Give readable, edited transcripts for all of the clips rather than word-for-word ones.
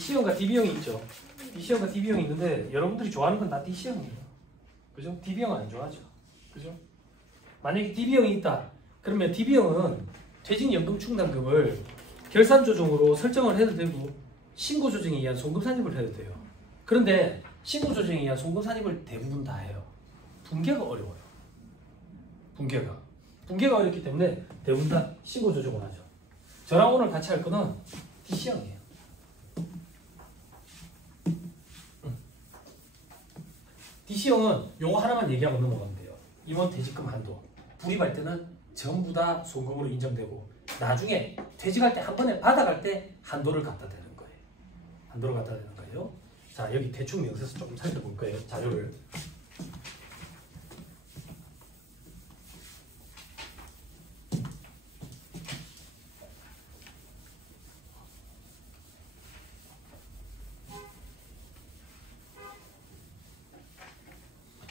DC형과 DB형이 있죠. DC형과 DB형이 있는데 여러분들이 좋아하는 건 다 DC형이에요. 그죠? DB형은 안 좋아하죠. 그죠? 만약에 DB형이 있다. 그러면 DB형은 퇴직연금 충당금을 결산 조정으로 설정을 해도 되고 신고 조정에 의한 송금 산입을 해도 돼요. 그런데 신고 조정에 의한 송금 산입을 대부분 다 해요. 분개가 어려워요. 분개가 어렵기 때문에 대부분 다 신고 조정을 하죠. 저랑 오늘 같이 할 거는 DC형이에요. DC형은 요거 하나만 얘기하고 넘어가면 돼요. 임원 퇴직금 한도. 불입할 때는 전부 다 송금으로 인정되고 나중에 퇴직할 때 한 번에 받아갈 때 한도를 갖다 대는 거예요. 한도를 갖다 대는 거예요. 자, 여기 대충 명세서 조금 살펴볼 거예요. 자료를.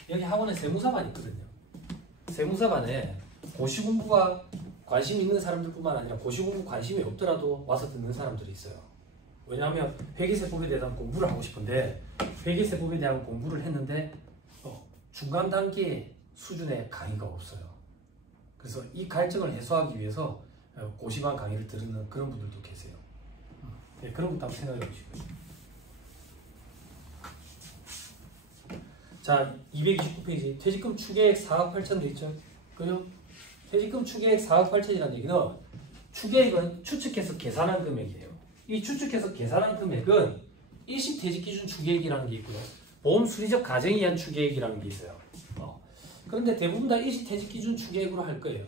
여기 학원에 세무사반이 있거든요. 세무사반에 고시공부가 관심 있는 사람들뿐만 아니라 고시공부 관심이 없더라도 와서 듣는 사람들이 있어요. 왜냐하면 회계세법에 대한 공부를 하고 싶은데 회계세법에 대한 공부를 했는데 중간 단계 수준의 강의가 없어요. 그래서 이 갈증을 해소하기 위해서 고시반 강의를 들으는 그런 분들도 계세요. 네, 그런 것도 한번 생각해 보시고요. 자, 229페이지 퇴직금 추계액 4억 8천 돼 있죠. 그죠? 퇴직금 추계액 4억 8천이라는 얘기는 추계액은 추측해서 계산한 금액이에요. 이 추측해서 계산한 금액은 일시퇴직기준 추계액이라는 게 있고요. 보험수리적 가정에 의한 추계액이라는 게 있어요. 그런데 대부분 다 일시퇴직기준 추계액으로 할 거예요.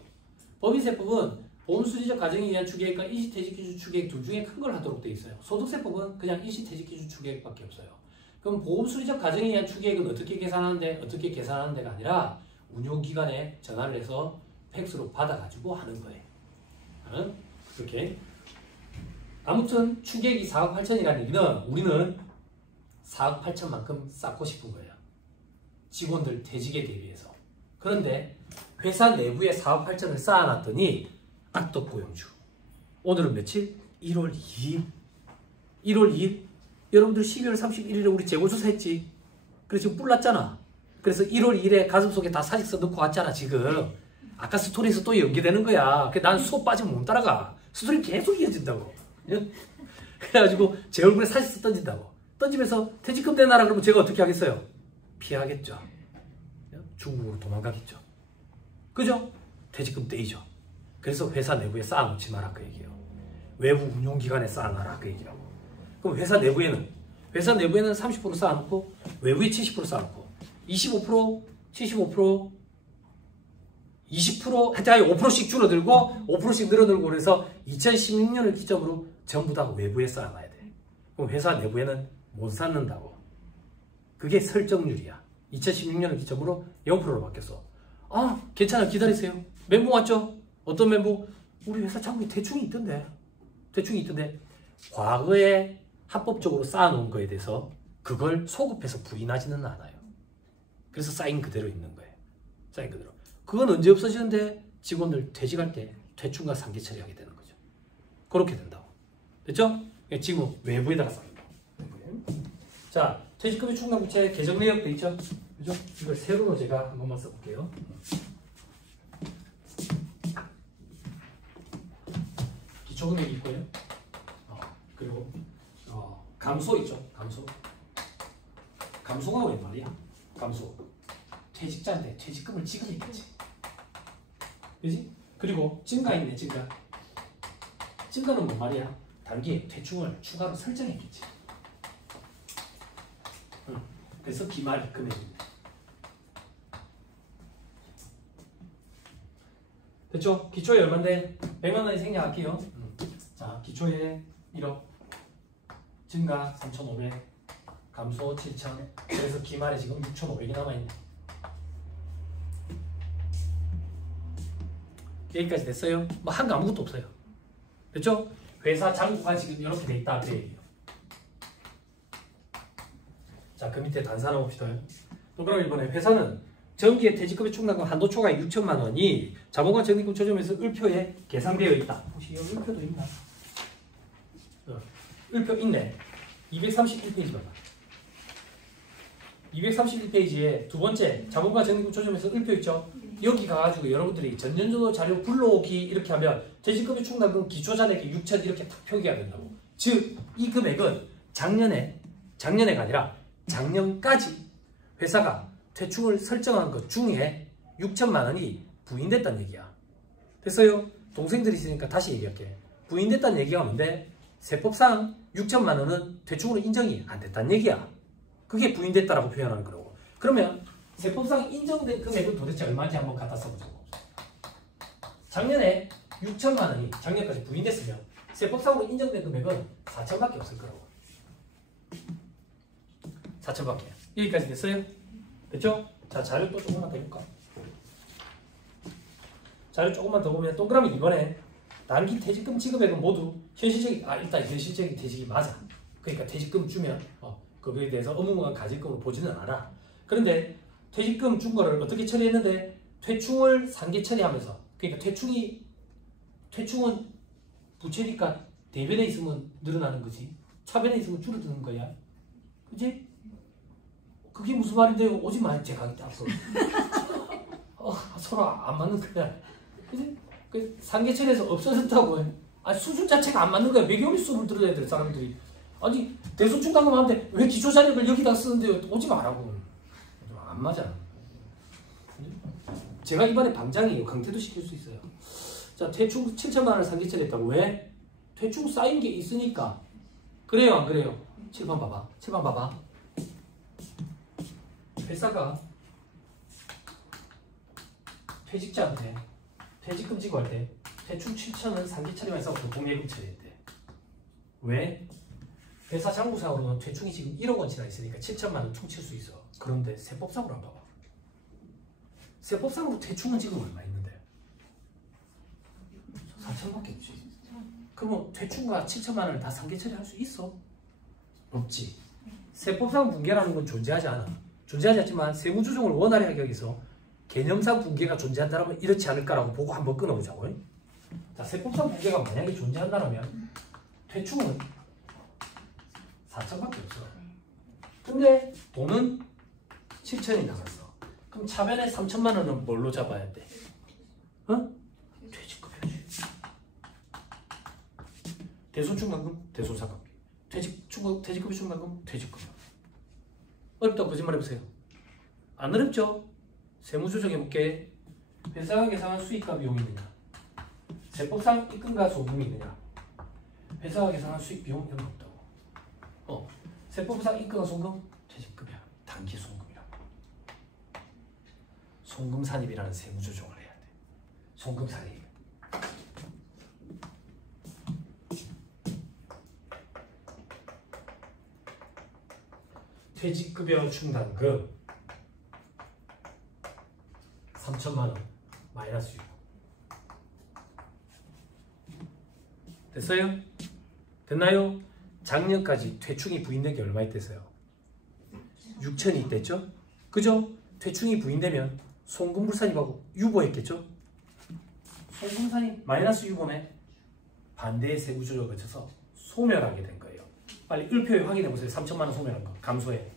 법인세법은 보험수리적 가정에 의한 추계액과 일시퇴직기준 추계액 둘 중에 큰 걸 하도록 돼 있어요. 소득세법은 그냥 일시퇴직기준 추계액밖에 없어요. 그럼 보험수리적 가정에 의한 추계액은 어떻게 계산하는데가 아니라 운용기관에 전화를 해서 팩스로 받아가지고 하는 거예요. 그렇게. 아무튼 추계액이 4억 8천이라는 얘기는 우리는 4억 8천만큼 쌓고 싶은 거예요. 직원들 퇴직에 대비해서. 그런데 회사 내부에 4억 8천을 쌓아놨더니 악덕고용주. 오늘은 며칠? 1월 2일. 1월 2일? 여러분들 12월 31일에 우리 재고조사 했지? 그래서 지금 뿔났잖아. 그래서 1월 1일에 가슴속에 다 사직서 넣고 왔잖아 지금. 아까 스토리에서 또 연계되는 거야. 난 수업 빠지면 못 따라가. 스토리 계속 이어진다고. 그래가지고 제 얼굴에 사직서 던진다고. 던지면서 퇴직금 내놔라 그러면 제가 어떻게 하겠어요? 피하겠죠. 중국으로 도망가겠죠. 그죠? 퇴직금 떼이죠. 그래서 회사 내부에 쌓아놓지 마라 그 얘기예요. 외부 운용기관에 쌓아놔라 그 얘기라고. 그럼 회사 내부에는 30% 쌓아놓고 외부에 70% 쌓아놓고 25%, 75%, 20% 하여튼 5%씩 줄어들고 5%씩 늘어들고 그래서 2016년을 기점으로 전부 다 외부에 쌓아놔야 돼. 그럼 회사 내부에는 못 쌓는다고. 그게 설정률이야. 2016년을 기점으로 0%로 바뀌었어. 아, 괜찮아. 기다리세요. 멘붕 왔죠? 어떤 멘붕? 우리 회사 자금이 대충이 있던데. 과거에 합법적으로 쌓아놓은 거에 대해서 그걸 소급해서 불이 나지는 않아요. 그래서 쌓인 그대로 있는 거예요. 쌓인 그대로. 그건 언제 없어지는데? 직원들 퇴직할 때 퇴충과 상기 처리하게 되는 거죠. 그렇게 된다고. 됐죠? 지금 외부에다가 쌓는다. 자, 퇴직금의 충당부채 계정 내역 돼 있죠? 그죠? 이걸 세로로 제가 한 번만 써볼게요. 기초금액이 있고요. 그리고 감소 있죠? 감소가 왜 말이야? 감소. 퇴직자인데 퇴직금을 지급했겠지. 그지? 그리고 증가 있네, 증가. 증가는 뭔 말이야? 단기에 퇴충을 추가로 설정했겠지. 그래서 기말 금액입니다. 됐죠? 기초에 얼마인데? 100만 원이 생략할게요. 자, 기초에 1억. 증가 3,500. 감소 7,000. 그래서 기말에 지금 6,500이 남아있네. 여기까지 됐어요? 뭐 한 거 아무것도 없어요. 됐죠? 회사 잔고가 지금 이렇게 돼 있다 그 얘기예요. 자, 그 밑에 단사나 봅시다. 또 그럼 이번에 회사는 정기의 퇴직금의 충당금 한도 초과액 6천만 원이 자본과 적립금 조정에서 을표에 계산되어 있다. 혹시 여기 을표도 있나? 을표 있네. 231페이지 봐봐. 231페이지에 두 번째 자본과 적립금 조정에서 을표 있죠? 여기 가가지고 여러분들이 전년도 자료 불러오기 이렇게 하면 퇴직금의 충당금 기초잔액이 6천 이렇게 탁 표기가 된다고. 즉 이 금액은 작년에가 아니라 작년까지 회사가 퇴충을 설정한 것 중에 6천만 원이 부인됐다는 얘기야. 됐어요? 동생들이 있으니까 다시 얘기할게. 부인됐다는 얘기가 뭔데? 세법상 6천만 원은 퇴충으로 인정이 안 됐다는 얘기야. 그게 부인됐다라고 표현하는 거라고. 그러면 세법상 인정된 금액은 도대체 얼마인지 한번 갖다 써보자고. 작년에 6천만 원이 작년까지 부인됐으면 세법상으로 인정된 금액은 4천밖에 없을 거라고. 4천밖에. 여기까지 됐어요? 됐죠? 자, 자료 또 조금만 더 볼까? 자료 조금만 더 보면 동그라미 2번에 단기 퇴직금 지급액은 모두 현실적인, 일단 현실적인 퇴직이 맞아. 그러니까 퇴직금 주면 그거에 대해서 의무감 가질금을 보지는 않아. 그런데 퇴직금 준 거를 어떻게 처리했는데 퇴충을 상계 처리하면서, 그러니까 퇴충은 부채니까 대변에 있으면 늘어나는 거지, 차변에 있으면 줄어드는 거야. 그지? 그게 무슨 말인데요? 오지 마, 제가 하기 앞서. 서로 안 맞는 거야. 그지? 그 상계 처리해서 없어졌다고 해. 수준 자체가 안 맞는 거야. 외교비 수업을 들어야 될 사람들이. 아니, 대소충당금 하는데 왜 기초자력을 여기다 쓰는데 오지 마라고. 안 맞아. 제가 이번에 방장이에요. 강퇴도 시킬 수 있어요. 자, 퇴충 7천만 원을 상계 처리했다고. 왜? 퇴충 쌓인 게 있으니까. 그래요, 안 그래요? 7번 봐봐. 7번 봐봐. 회사가 퇴직자한테 퇴직금 지급할 때 퇴충 7천원 상계 처리만 해서 공예금 처리했대. 왜? 회사 장부상으로는 퇴충이 지금 1억 원치나 있으니까 7천만 원 퉁칠 수 있어. 그런데 세법상으로 한번 봐봐. 세법상으로 퇴충은 지금 얼마 있는데? 4천밖에 없지. 그러면 퇴충과 7천만 원을 다 상계 처리할 수 있어? 없지. 세법상 붕괴라는 건 존재하지 않아. 존재하지 않지만 세무조정을 원활히 하기 위해서 개념상 붕괴가 존재한다면 이렇지 않을까라고 보고 한번 끊어보자고. 자, 세법상 붕괴가 만약에 존재한다면 퇴충은 4천밖에 없어. 근데 돈은 7천이 나갔어. 그럼 차변에 3천만 원은 뭘로 잡아야 돼? 퇴직급여지. 대손충당금, 대손사각비. 퇴직급여 충당금, 퇴직급여. 어렵다고 거짓말 해보세요. 안 어렵죠? 세무조정해볼게. 회사가 계산한 수익과 비용이 있느냐? 세법상 입금과 소금이 있느냐? 회사가 계산한 수익, 비용 이런 거 없다고. 세법상 입금과 소금, 퇴직급여, 단기 송금이라고. 송금산입이라는 세무조정을 해야 돼. 송금산입. 퇴직급여 충당금 3천만 원 마이너스 6. 됐어요? 됐나요? 작년까지 퇴충이 부인된 게 얼마 있댔어요? 6천이 있댔죠? 그죠? 퇴충이 부인되면 송금불산입하고 유보했겠죠? 송금산입 마이너스 유보네. 반대의 세부조정을 거쳐서 소멸하게 된 거예요. 빨리 을표에 확인해보세요. 3천만 원 소멸한 거. 감소해.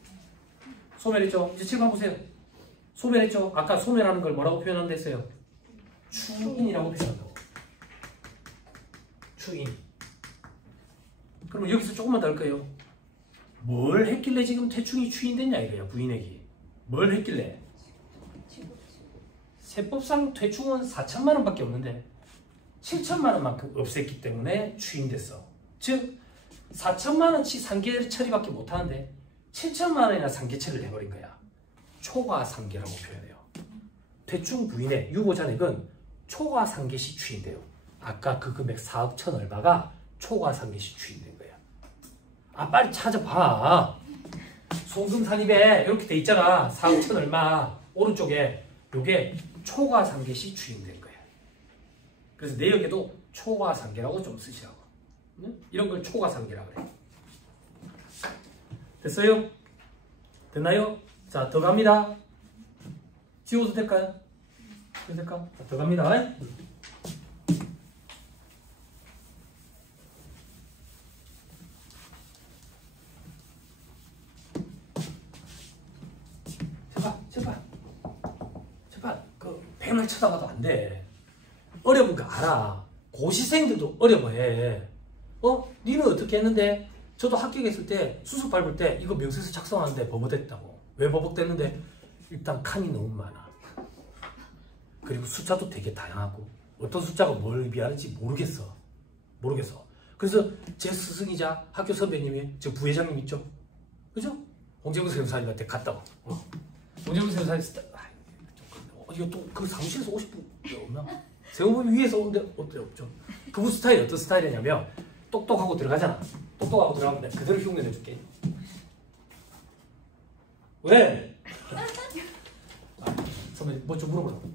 소멸했죠? 이제 7번 보세요. 소멸했죠? 아까 소멸하는 걸 뭐라고 표현한다 했어요? 추인이라고 표현한다고. 추인. 그럼 여기서 조금만 더 할까요? 뭘 했길래 지금 퇴충이 추인됐냐 이거야. 부인액이. 뭘 했길래? 세법상 퇴충은 4천만 원밖에 없는데 7천만 원만큼 없앴기 때문에 추인됐어. 즉 4천만 원치 상계 처리밖에 못하는데 7천만 원이나 상계 처리를 해버린 거야. 초과 상계라고 표현해요. 퇴충 부인의 유보잔액은 초과 상계 시 추인돼요. 아까 그 금액 4억 1천 얼마가 초과 상계 시 추인된 거야. 빨리 찾아봐. 송금산입에 이렇게 돼 있잖아. 4억 1천 얼마 오른쪽에. 요게 초과 상계 시 추인된 거야. 그래서 내역에도 초과 상계라고 좀 쓰시라고. 이런 걸 초과 상계라고 그래. 됐어요? 됐나요? 자, 더 갑니다. 지워도 될까요? 될까? 자, 더 갑니다. 맨날 쳐다봐도 안 돼. 어려운 거 알아. 고시생들도 어려워해. 니는 어떻게 했는데? 저도 합격했을 때 수습 밟을 때 이거 명세서 작성하는데 버벅댔다고. 왜 버벅댔는데? 일단 칸이 너무 많아. 그리고 숫자도 되게 다양하고 어떤 숫자가 뭘 의미하는지 모르겠어. 그래서 제 스승이자 학교 선배님이 저 부회장님 있죠? 그죠? 홍재구 세무사님한테 갔다고. 홍재구 세무사님 이거 또 그 사무실에서 50분 없나? 세무법인 위에서 오는데 없죠. 그분 스타일이 어떤 스타일이냐면 똑똑하고 들어가잖아. 똑똑하고 들어가면 그대로 흉내내줄게. 왜? 선배 뭐 좀 물어보라고.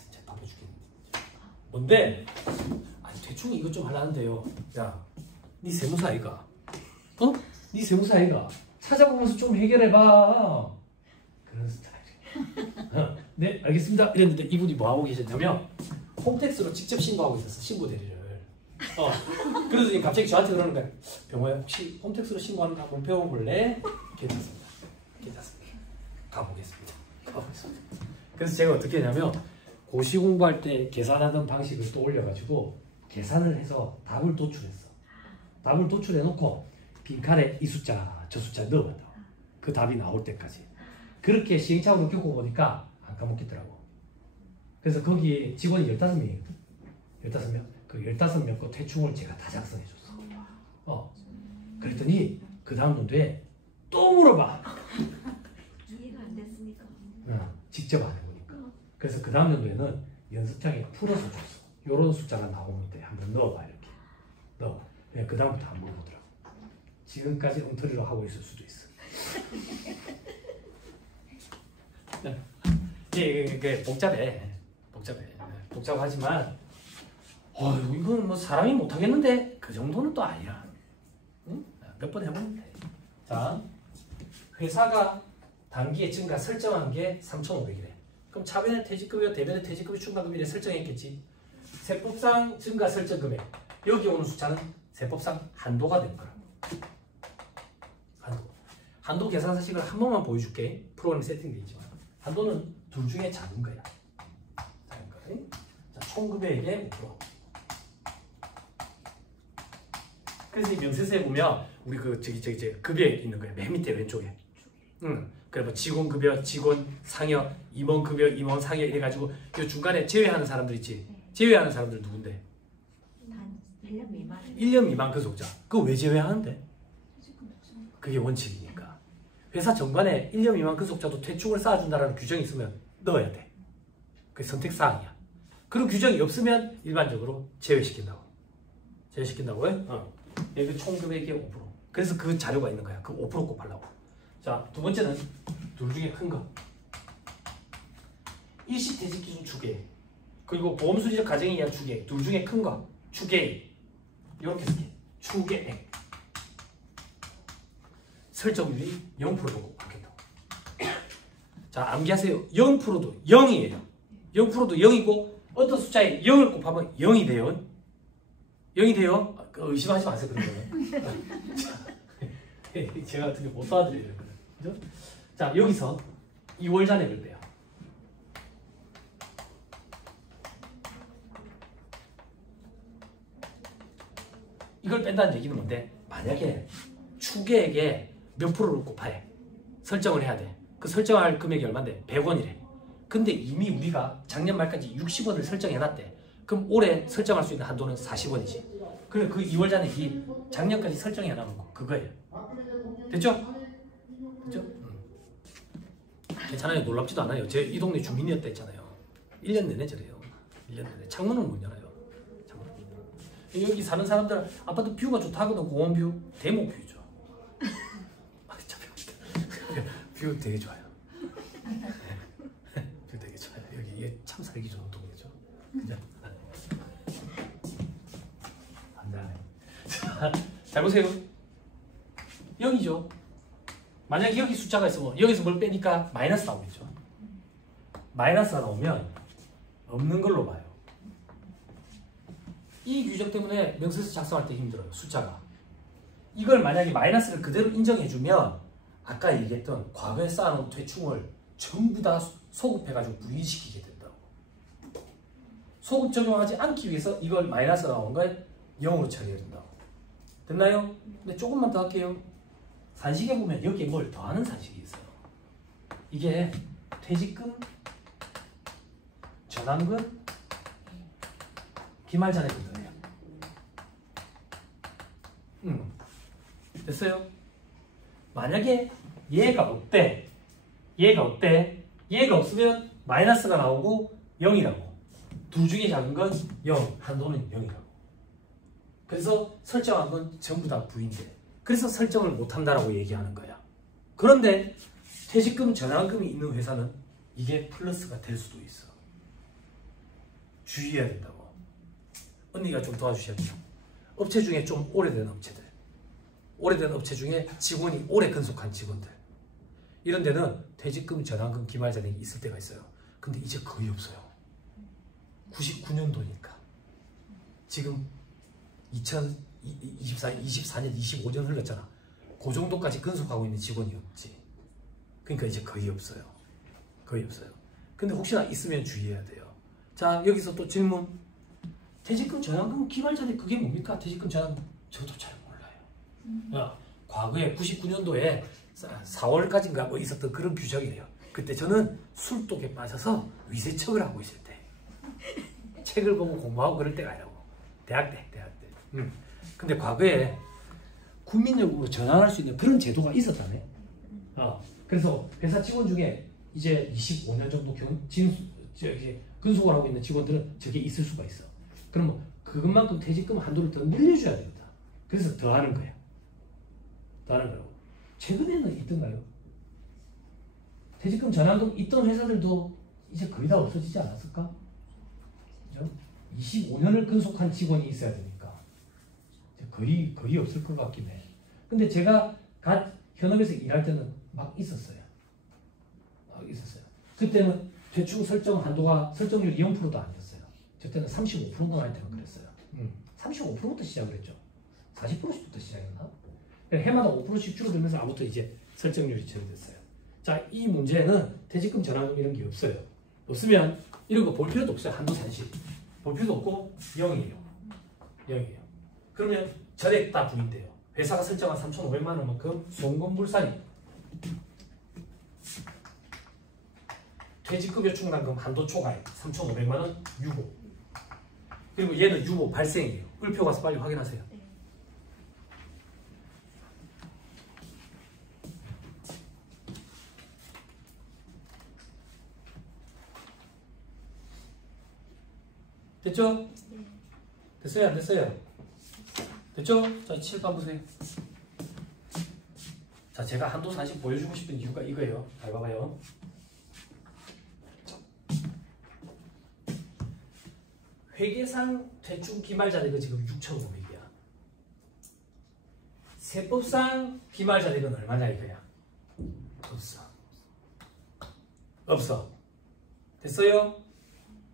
진짜 답해 주겠네. 뭔데? 아니 대충 이것 좀 하려는데요. 야, 네 세무사 아이가? 네 세무사 아이가? 찾아보면서 좀 해결해봐. 그런 스타일이에요. 네, 알겠습니다. 이랬는데 이분이 뭐 하고 계셨냐면 홈택스로 직접 신고하고 있었어. 신고 대리를. 그러더니 갑자기 저한테 그러는 거야. 병호야, 혹시 홈택스로 신고하는 거 한번 배워볼래? 괜찮습니다. 가보겠습니다. 그래서 제가 어떻게 했냐면 고시 공부할 때 계산하던 방식을 또 올려가지고 계산을 해서 답을 도출했어. 답을 도출해놓고 빈칸에 이 숫자 저 숫자 넣어봤다. 그 답이 나올 때까지. 그렇게 시행착오를 겪어보니까 안 까먹겠더라고. 그래서 거기 직원이 15명이거든. 15명. 그 15명 거 퇴충을 제가 다 작성해줬어. 그랬더니 그 다음 연도에 또 물어봐. 이해가 안 됐으니까. 직접 하는 거니까. 그래서 그 다음 연도에는 연습장에 풀어서 줬어. 요런 숫자가 나오는데 한번 넣어봐. 이렇게 넣어봐. 그 다음부터 안 물어보더라고. 지금까지 엉터리로 하고 있을 수도 있어. 이게 복잡하지만 이건 뭐 사람이 못하겠는데 그 정도는 또 아니야. 응? 몇 번 해보면 돼. 자, 회사가 단기의 증가 설정한 게 3,500이래. 그럼 차변의 퇴직급여, 대변의 퇴직급여 충당금이래 설정했겠지. 세법상 증가 설정 금액. 여기 오는 숫자는 세법상 한도가 되는 거야. 한도 계산 사식을 한 번만 보여줄게. 프로그램 세팅되어 있지만 한도는 둘 중에 작은 거야. 자, 총 금액의 5%. 그래서 이 명세서에 보면 우리 그 급여에 있는 거야. 맨 밑에 왼쪽에. 그래 뭐 직원 급여, 직원 상여, 임원 급여, 임원 상여 이래가지고 이 중간에 제외하는 사람들 있지. 제외하는 사람들 누군데? 한 1년 미만. 1년 미만 근속자. 그거 왜 제외하는데? 그게 원칙이니까. 회사 정관에 1년 미만 근속자도 퇴충을 쌓아준다는 규정이 있으면 넣어야 돼. 그게 선택사항이야. 그런 규정이 없으면 일반적으로 제외시킨다고. 제외시킨다고요? 여기 총금액의 5%. 그래서 그 자료가 있는 거야. 그 5% 곱하려고. 자, 두 번째는 둘 중에 큰 거. 일시퇴직기준 추계액. 그리고 보험수리적 가정이익 추계액. 둘 중에 큰 거. 추계액. 이렇게 쓸게. 추계액. 설정률이 0%로 바뀌었다고. 자, 암기하세요. 0%도 0이에요. 0%도 0이고 어떤 숫자에 0을 곱하면 0이 돼요. 0이 돼요. 의심하지 마세요. 그런 거는. 제가 어떻게 못 도와드려요. 그죠? 자, 여기서 2월 잔액을 빼요. 이걸 뺀다는 얘기는 뭔데? 만약에 추계액에 몇 프로를 곱하해. 설정을 해야 돼. 그 설정할 금액이 얼마인데? 100원이래. 근데 이미 우리가 작년 말까지 60원을 설정해놨대. 그럼 올해 설정할 수 있는 한도는 40원이지. 그래, 그 2월 잔액이 작년까지 설정해놓은 거 그거예요. 됐죠? 됐죠? 괜찮아요. 놀랍지도 않아요. 제 이 동네 주민이었다 했잖아요. 1년 내내 저래요. 1년 내내. 창문을 못 열어요. 창문을. 여기 사는 사람들 아파트 뷰가 좋다거든. 공원 뷰. 대목 뷰죠. 뷰 되게 좋아요. 뷰 되게 좋아요. 여기 참 살기 좋은 동네죠. 그죠? 잘 보세요. 0이죠. 만약에 여기 숫자가 있으면 여기서 뭘 빼니까 마이너스 나오겠죠. 마이너스가 나오면 없는 걸로 봐요. 이 규정 때문에 명세서 작성할 때 힘들어요. 숫자가. 이걸 만약에 마이너스를 그대로 인정해주면 아까 얘기했던 과거에 쌓아놓은 퇴충을 전부 다 소급해가지고 분리시키게 된다고. 소급 적용하지 않기 위해서 이걸 마이너스 나온 걸 0으로 처리해야 된다고. 됐나요? 근데 조금만 더 할게요. 산식에 보면 여기에 뭘 더하는 산식이 있어요. 이게 퇴직금, 전환금, 기말잔액금이에요. 됐어요? 만약에 얘가 없대. 얘가 없으면 마이너스가 나오고 0이라고. 둘 중에 작은 건 0, 한도는 0이라고. 그래서 설정한 건 전부 다 부인돼. 그래서 설정을 못한다라고 얘기하는 거야. 그런데 퇴직금, 전환금이 있는 회사는 이게 플러스가 될 수도 있어. 주의해야 된다고. 언니가 좀 도와주셔야 돼요. 업체 중에 좀 오래된 업체들, 오래된 업체 중에 직원이 오래 근속한 직원들, 이런 데는 퇴직금, 전환금, 기말잔액이 있을 때가 있어요. 근데 이제 거의 없어요. 99년도니까 지금 2024년, 24년, 25년 흘렀잖아. 그 정도까지 근속하고 있는 직원이 없지. 그러니까 이제 거의 없어요. 거의 없어요. 근데 혹시나 있으면 주의해야 돼요. 자, 여기서 또 질문. 퇴직금, 전환금, 기말잔액 그게 뭡니까? 퇴직금, 전환금 저도 잘 몰라요. 과거에 99년도에 4월까지인가 뭐 있었던 그런 규정이에요. 그때 저는 술독에 빠져서 위세척을 하고 있을 때 책을 보고 공부하고 그럴 때가 아니라고. 대학 때. 근데 과거에 국민연금으로 전환할 수 있는 그런 제도가 있었다네. 그래서 회사 직원 중에 이제 25년 정도 근속을 하고 있는 직원들은 저게 있을 수가 있어. 그러면 그것만큼 퇴직금 한도를 더 늘려줘야 됩니다. 그래서 더 하는 거야. 더 하는 거라고. 최근에는 있던가요? 퇴직금, 전환금 있던 회사들도 이제 거의 다 없어지지 않았을까? 그죠? 25년을 근속한 직원이 있어야 되니까 거의 없을 것 같긴 해. 근데 제가 갓 현업에서 일할 때는 막 있었어요. 그때는 대충 설정 한도가 설정률 0%도 아니었어요. 저 때는 35%가 할 때는 그랬어요. 35%부터 시작을 했죠. 40%씩부터 시작했나? 해마다 5%씩 줄어들면서 아무튼 이제 설정률이 처리됐어요. 자, 이 문제는 퇴직금, 전환금 이런 게 없어요. 없으면 이런 거 볼 필요도 없어요. 한도 산식 볼 필요도 없고 0이에요. 그러면 전액 다 부인돼요. 회사가 설정한 3,500만 원만큼 송금불산이 퇴직급여 충당금 한도 초과액 3,500만 원 유보. 그리고 얘는 유보 발생이에요. 을표 가서 빨리 확인하세요. 됐죠? 네. 됐어요? 안 됐어요? 됐죠? 자, 칠판 보세요. 자, 제가 한도 산식 보여주고 싶은 이유가 이거예요. 잘 봐봐요. 회계상 대충 기말잔액은 지금 6,500이야. 세법상 기말잔액은 얼마냐 이거야. 없어. 됐어요?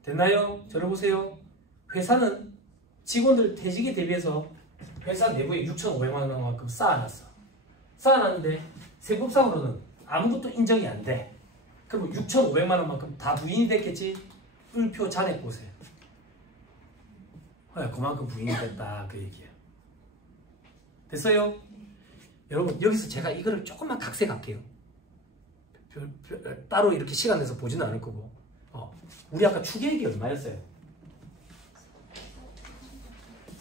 됐나요? 들어보세요. 회사는 직원들 퇴직에 대비해서 회사 내부에 6,500만 원만큼 쌓아놨어. 쌓아놨는데 세법상으로는 아무것도 인정이 안 돼. 그럼 6,500만 원만큼 다 부인이 됐겠지? 을표 잔액 보세요. 그만큼 부인이 됐다 그 얘기예요. 됐어요? 여러분 여기서 제가 이거를 조금만 각색할게요. 따로 이렇게 시간 내서 보지는 않을 거고. 우리 아까 추계액이 얼마였어요?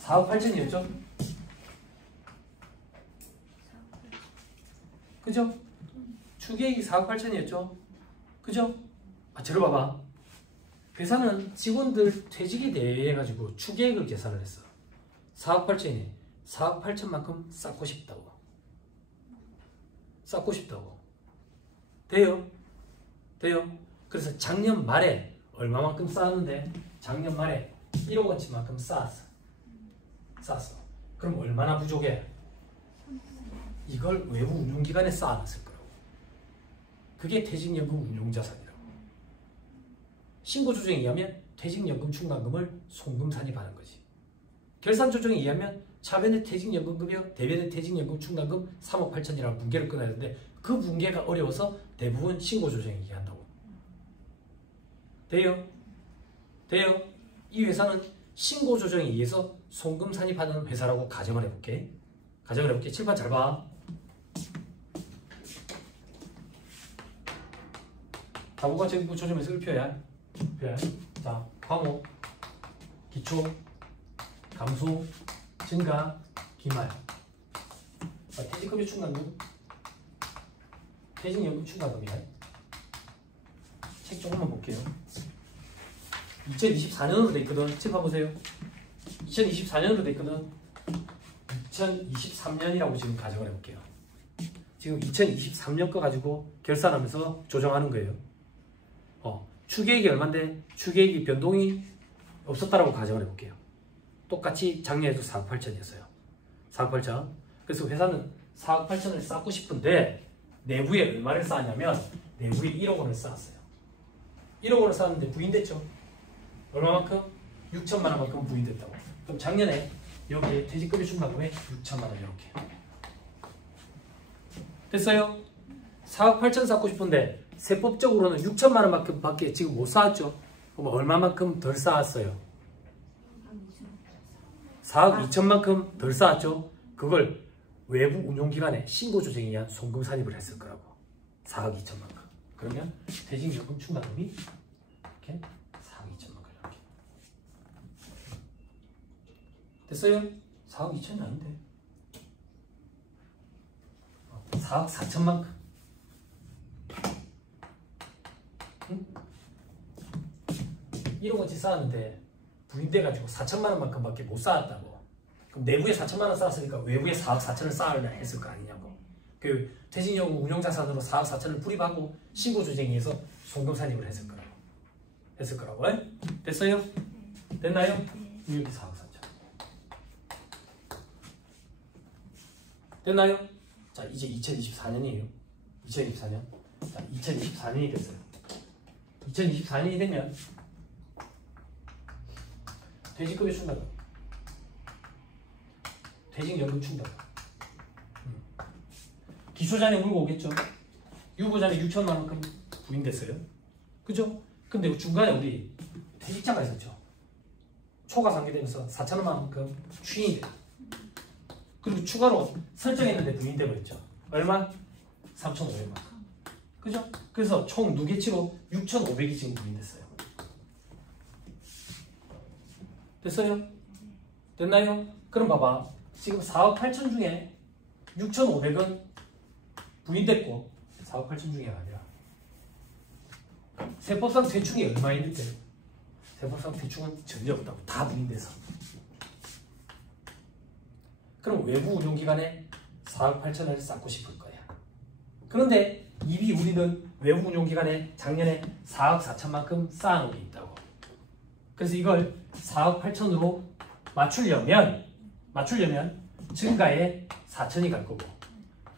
4억 8천이었죠? 그죠? 추계액이 4억 8천이었죠? 그죠? 들어봐봐. 회사는 직원들 퇴직에 대해 가지고 추계액을 계산을 했어. 4억 8천이네. 4억 8천만큼 쌓고 싶다고. 돼요? 그래서 작년 말에 얼마만큼 쌓았는데 작년 말에 1억 원치만큼 쌓았어. 그럼 얼마나 부족해? 이걸 외부 운용기관에 쌓아놨을 거라고. 그게 퇴직연금 운용자산이라고. 신고조정에 의하면 퇴직연금 충당금을 송금 산입하는 거지. 결산조정에 의하면 차변의 퇴직연금급여, 대변의 퇴직연금 충당금 3억 8천이라는 분계를 끊어야 되는데 그 분계가 어려워서 대부분 신고조정에 의한다고. 돼요? 이 회사는 신고 조정에 의해서 송금 산입하는 회사라고 가정을 해볼게. 칠판 잘 봐. 다부가 재무 조정에서 1표야. 자, 과목, 기초, 감소, 증가, 기말. 자, 퇴직급여 충당금, 퇴직연금 충당금이야. 책 조금만 볼게요. 2024년으로 돼 있거든. 책 봐보세요. 2024년으로 돼 있거든. 2023년이라고 지금 가정을 해볼게요. 지금 2023년 거 가지고 결산하면서 조정하는 거예요. 추계액이 얼마인데 추계액이 변동이 없었다라고 가정을 해볼게요. 똑같이 작년에도 4억 8천이었어요. 4억 8천. 그래서 회사는 4억 8천을 쌓고 싶은데 내부에 얼마를 쌓았냐면 내부에 1억 원을 쌓았어요. 1억 원을 쌓았는데 부인됐죠. 얼마만큼? 6천만 원만큼 부인됐다고. 그럼 작년에 여기에 퇴직급여 충당금에 6천만 원 이렇게. 됐어요? 4억 8천 쌓고 싶은데 세법적으로는 6천만 원만큼 밖에 지금 못 쌓았죠. 그럼 얼마만큼 덜 쌓았어요? 4억 2천만큼 덜 쌓았죠. 그걸 외부 운용기관에 신고조정에 의한 송금 산입을 했을 거라고. 4억 2천만큼. 그러면 퇴직연금 충당금이 이렇게 4억 2천만큼 이렇게. 됐어요? 4억 2천이 아닌데. 4억 4천만큼. 응? 1억 원치 쌓았는데 부인돼가지고 4천만 원만큼 밖에 못 쌓았다고. 그럼 내부에 4천만 원 쌓았으니까 외부에 4억 4천을 쌓으려 했을 거 아니냐고. 그 퇴직연금 운용자산으로 4억 4천을 불입하고 신고조정에 의해서 송금 산입을 했을 거라고. 됐어요? 됐나요? 여기 4억 4천. 됐나요? 자, 이제 2024년이에요. 2024년. 자, 2024년이 됐어요. 2024년이 되면 퇴직급여 충당금, 퇴직연금 충당금, 기초자녀 물고 오겠죠. 유보자녀 6천만 원만큼 부인됐어요. 그죠? 근데 중간에 우리 퇴직자가 있었죠. 초과 상계되면서 4천만 원만큼 추인이 돼요. 그리고 추가로 설정했는데 부인돼 버렸죠. 얼마? 3,500만 원. 그죠? 그래서 총 누계치로 6,500이 지금 부인됐어요. 됐어요? 됐나요? 그럼 봐봐. 지금 4억 8천 중에 6,500은 부인됐고 4억 8천 중에가 아니라 세법상 대충이 얼마 있는데 세법상 대충은 전혀 없다고. 다 부인돼서. 그럼 외부 운용기관에 4억 8천을 쌓고 싶을 거야. 그런데 이미 우리는 외부 운용기관에 작년에 4억 4천만큼 쌓아놓은 게 있다고. 그래서 이걸 4억 8천으로 맞추려면 증가에 4천이 갈 거고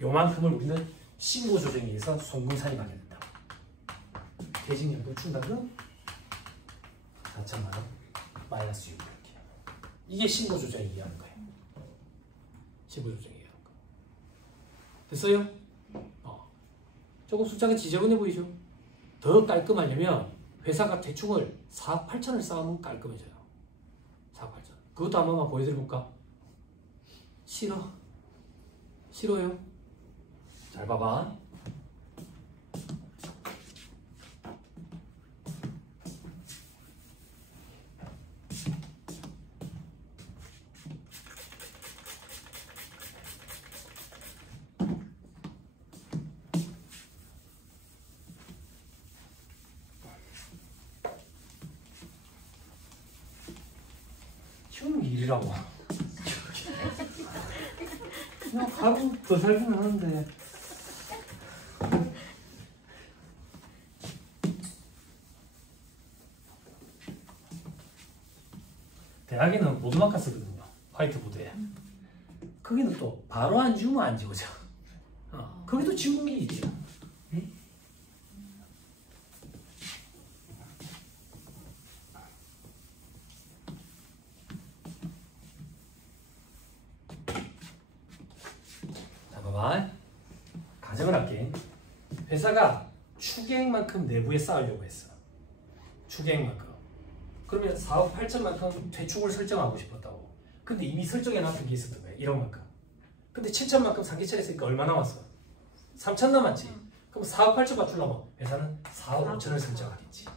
요만큼을 우리는 신고조정에 의해서 송금 산입하게 된다고. 퇴직연금 충당금 4천만 원 마이너스 6 이렇게. 이게 신고조정에 의한 거예요. 신고조정에 의한 거. 됐어요? 조금 숫자가 지저분해 보이죠? 더 깔끔하려면 회사가 대충을 4억 8천을 쌓으면 깔끔해져요. 4억 8천. 그것도 한 번만 보여드려볼까? 싫어요? 잘 봐봐. 쉬운 일이라고. 그냥 하루 더 살기는 하는데. 대학에는 보드마카 쓰거든요. 화이트보드에. 거기는 또 바로 안 지우면 안 지우죠. 거기도 지우는 게 일이야. 응? 자, 봐봐. 가정을 할게. 회사가 추계액만큼 내부에 쌓으려고 했어. 추계액만큼. 그러면 4억 8천만큼 퇴축을 설정하고 싶었다고. 근데 이미 설정해놨던 게 있었던 거야. 1억 만큼. 근데 7천만큼 상기차에 있으니까 얼마 남았어? 3천 남았지. 그럼 4억 8천 맞추려면 회사는 4억 5천을 설정하겠지.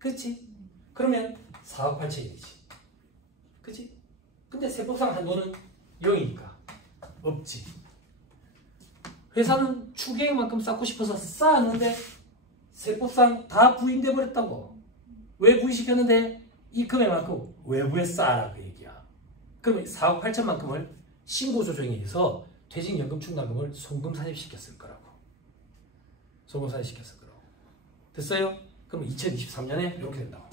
그렇지? 그러면 4억 8천이지. 그치? 근데 세법상 한도는 0이니까 없지. 회사는 추계액만큼 쌓고 싶어서 쌓았는데 세법상 다 부인돼 버렸다고. 왜 부인시켰는데 이 금액만큼 외부에 쌓아라 그 얘기야. 그러면 4억 8천만큼을 신고조정에 의해서 퇴직연금 충당금을 송금 산입시켰을 거라고. 송금 산입시켰을 거라고. 됐어요? 그럼 2023년에 이렇게 된다고.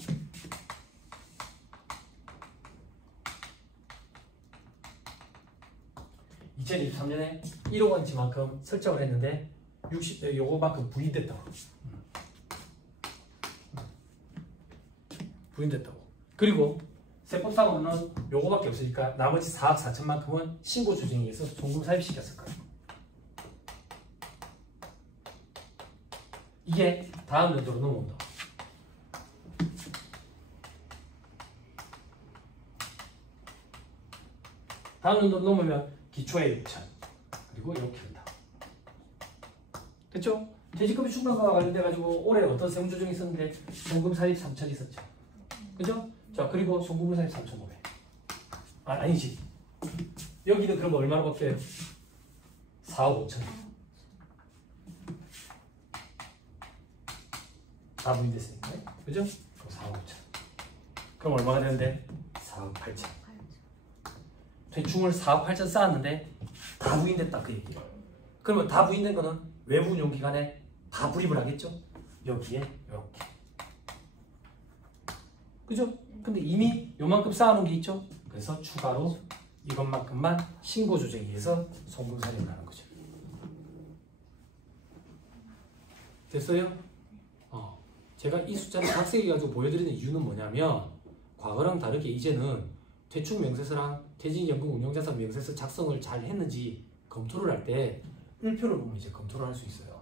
2023년에 1억 원치만큼 설정을 했는데 요거만큼 부인됐다고. 부인됐다고. 그리고 세법상으로는 요거밖에 없으니까 나머지 4억 4천만큼은 신고조정에 의해서 송금 삽입시켰을 거예요. 이게 다음 연도로 넘어온다. 다음 연도로 넘으면 기초에 6천 그리고 이렇게 된다. 됐죠? 퇴직금의 충당금과 관련돼가지고 올해 어떤 세무조정이 있었는데 송금 삽입 3천 있었죠. 그죠? 자, 그리고 송금 삽입 3,500. 아니지. 여기는 그럼 얼마로 바뀌어요? 4억 5천. 다 부인됐으니까. 그죠? 그럼 4억 5천. 그럼 얼마가 되는데? 4억 8천. 대충을 4억 8천 쌓았는데 다 부인됐다 그 얘기예요. 그러면 다 부인된 거는 외부 운용기관에 다 불입을 하겠죠? 여기에 이렇게. 그죠? 근데 이미 요만큼 쌓아놓은 게 있죠? 그래서 추가로 이것만큼만 신고조정에 의해서 송금 산입을 하는 거죠. 됐어요? 제가 이 숫자를 각색해 가지고 보여드리는 이유는 뭐냐면 과거랑 다르게 이제는 퇴축 명세서랑 퇴직연금 운용자산 명세서 작성을 잘 했는지 검토를 할 때 1표를 보면 이제 검토를 할 수 있어요.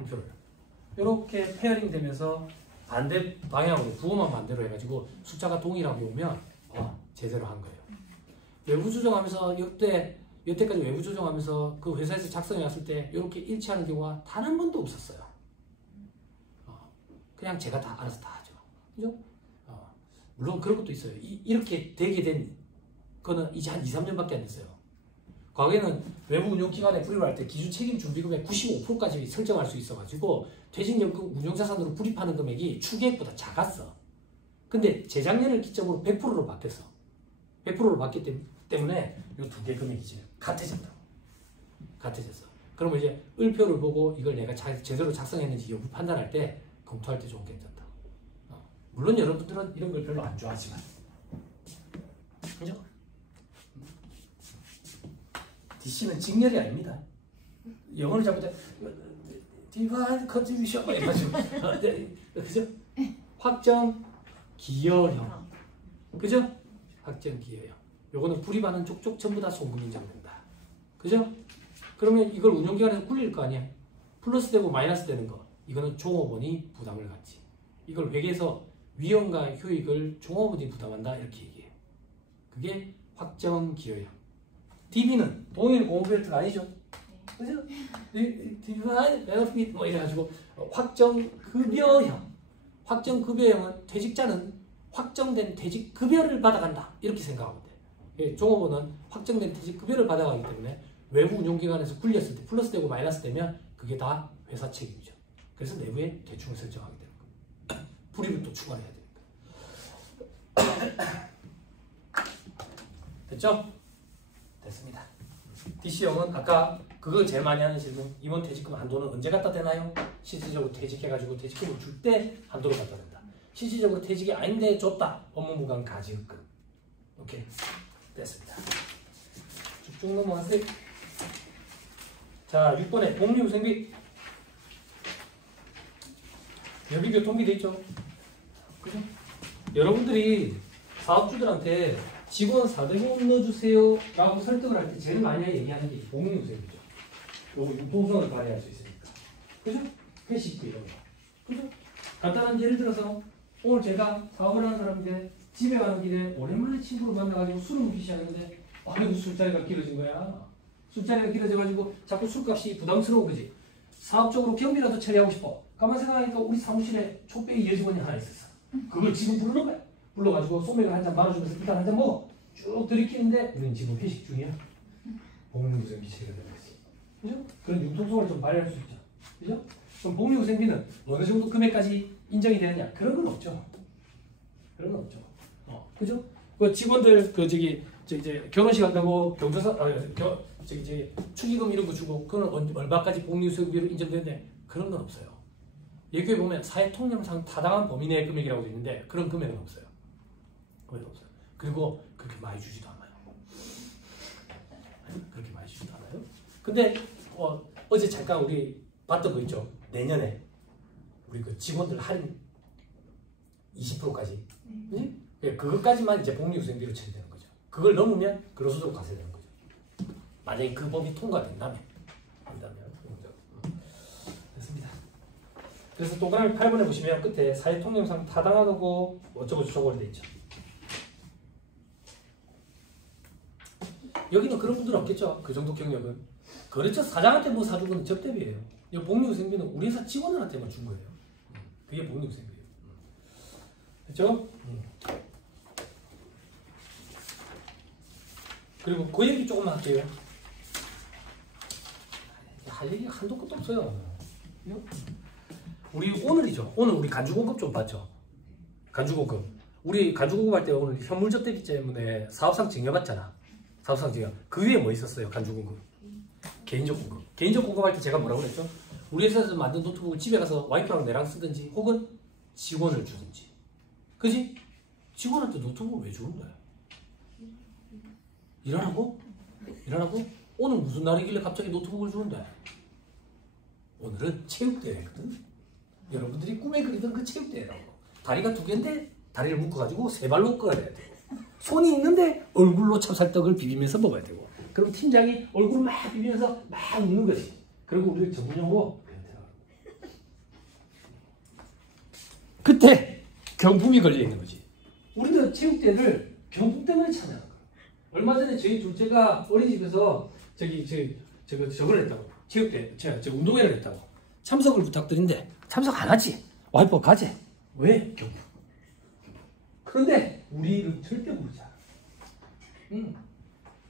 1표를. 이렇게 페어링 되면서 반대 방향으로 부호만 반대로 해가지고 숫자가 동일하게 오면 제대로 한 거예요. 외부 조정하면서 여태까지 외부 조정하면서 그 회사에서 작성해 왔을 때 이렇게 일치하는 경우가 단 한 번도 없었어요. 그냥 제가 다 알아서 다 하죠. 그죠? 물론 그런 것도 있어요. 이렇게 되게 된 거는 이제 한 2, 3년밖에 안 됐어요. 과거에는 외부 운용기관에 불입할 때 기준 책임 준비금액 95%까지 설정할 수 있어가지고 퇴직연금 운용자산으로 불입하는 금액이 추계액보다 작았어. 근데 재작년을 기점으로 100%로 바뀌었어. 100%로 바뀌기 때문에 이 두 개 금액이 이제 같아졌다. 같아졌어. 그러면 이제 을표를 보고 이걸 내가 제대로 작성했는지 여부 판단할 때 검토할 때 좀 괜찮다. 물론 여러분들은 이런 걸 별로 안 좋아하지만, 그죠? DC는 직렬이 아닙니다. 영어를 잡을 때 디바이드 컨트리뷰션 해가지고 그죠? 확정 기여형, 그죠? 확정 기여형. 요거는 불입하는 족족 전부 다 송금 인정된다. 그죠? 그러면 이걸 운용기관에서 굴릴 거 아니야? 플러스 되고 마이너스 되는 거. 이거는 종업원이 부담을 갖지. 이걸 회계에서 위험과 효익을 종업원이 부담한다 이렇게 얘기해요. 그게 확정 기여형. DB는 동일 공급벨트가 아니죠. 그죠? 디바이드 베너핏 뭐 이래가지고 확정 급여형. 확정 급여형은 퇴직자는 확정된 퇴직 급여를 받아간다 이렇게 생각하면 돼. 종업원은 확정된 퇴직 급여를 받아가기 때문에 외부 운용기관에서 굴렸을 때 플러스 되고 마이너스 되면 그게 다 회사 책임이죠. 그래서 내부에 대충을 설정하게 되는 거예요. 불입을 또 추가해야 되니까. 됐죠? 됐습니다. DC형은 아까 그거 제일 많이 하는 질문. 임원 퇴직금 한도는 언제 갖다 대나요? 실질적으로 퇴직해가지고 퇴직금을 줄 때 한도를 갖다 댄다. 실질적으로 퇴직이 아닌데 줬다. 업무무관 가지급금. 오케이. 됐습니다. 쭉쭉 넘어가세요. 자, 6번에 복리후생비. 여기 교통비 돼 있죠? 그죠? 여러분들이 사업주들한테 직원 400원 넣어주세요 라고 설득을 할 때 제일 많이 얘기하는 게 복리후생비죠. 요거 융통성을 발휘할 수 있으니까. 그죠? 회식비 이런 거. 그죠? 간단한 예를 들어서 오늘 제가 사업을 하는 사람인데 집에 가는 길에 오랜만에 친구를 만나가지고 술을 먹기 시작했는데 아이고 술자리가 길어진 거야. 술자리가 길어져가지고 자꾸 술값이 부담스러워 그지? 사업적으로 경비라도 처리하고 싶어. 가만 생각하니까 우리 사무실에 촉배기 여직원이 하나 있었어. 그걸 지금 부르는 거야. 불러가지고 소맥을 한 잔 말아주면서 일단 한 잔 먹어. 쭉 들이키는데 우리는 지금 회식 중이야. 복리후생 미치게 되는 거지. 그죠? 그런 융통성을 좀 발휘할 수 있죠. 그죠? 그럼 복리후생비는 어느 정도 금액까지 인정이 되느냐? 그런 건 없죠. 그런 건 없죠. 그죠? 그 직원들 그 저기 이제 결혼식 한다고 경조사 축의금 이런 거 주고 그건 얼마까지 복리후생비로 인정되는데 그런 건 없어요. 여기에 보면 사회통념상 타당한 범위 내의 금액이라고 있는데 그런 금액은 없어요. 금액은 없어요. 그리고 그렇게 많이 주지도 않아요. 그렇게 많이 주지도 않아요. 근데 어제 잠깐 우리 봤던 거 있죠. 내년에 우리 그 직원들 할인 20%까지. 네? 네? 그것까지만 이제 복리후생비로 처리되는 거죠. 그걸 넘으면 근로소득 과세 되는 거죠. 만약에 그 법이 통과된다면. 됐습니다. 그래서 동그라미 8번에 보시면 끝에 사회통념상 타당하고 어쩌고 저쩌고 돼 있죠. 여기는 그런 분들은 없겠죠. 그 정도 경력은. 그렇죠. 사장한테 뭐 사준 건 접대비예요. 이 복리후생비는 우리 회사 직원들한테만 준 거예요. 그게 복리후생비예요. 그렇죠? 그리고 그 얘기 조금만 할게요. 할 얘기가 한도 끝도 없어요. 우리 오늘이죠. 오늘 우리 간주공급 좀 봤죠. 간주공급. 우리 간주공급 할 때 오늘 현물 접대비 때문에 사업상 증여받잖아. 사업상 증여. 그 위에 뭐 있었어요? 간주공급. 개인적 공급. 개인적 공급할 때 제가 뭐라고 그랬죠? 우리 회사에서 만든 노트북을 집에 가서 와이프랑 내랑 쓰든지 혹은 직원을 주든지. 그지? 직원한테 노트북을 왜 주는 거야? 일하라고? 일하라고? 오늘 무슨 날이길래 갑자기 노트북을 주는데? 오늘은 체육대회거든. 여러분들이 꿈에 그리던 그 체육대회라고. 다리가 2개인데 다리를 묶어가지고 3발로 끌어야 되고 손이 있는데 얼굴로 찹쌀떡을 비비면서 먹어야 되고 그럼 팀장이 얼굴을 막 비비면서 막 먹는 거지. 그리고 우리를 전문용어로 그때 경품이 걸려있는 거지. 우리는 체육대회를 경품 때문에 참여하는 거야. 얼마 전에 저희 둘째가 어린이집에서 저걸 했다고. 체육대회, 운동회를 했다고. 참석을 부탁드린데 참석 안 하지. 와이프가 가지. 왜? 경품. 그런데 우리는 절대 모르지 않아.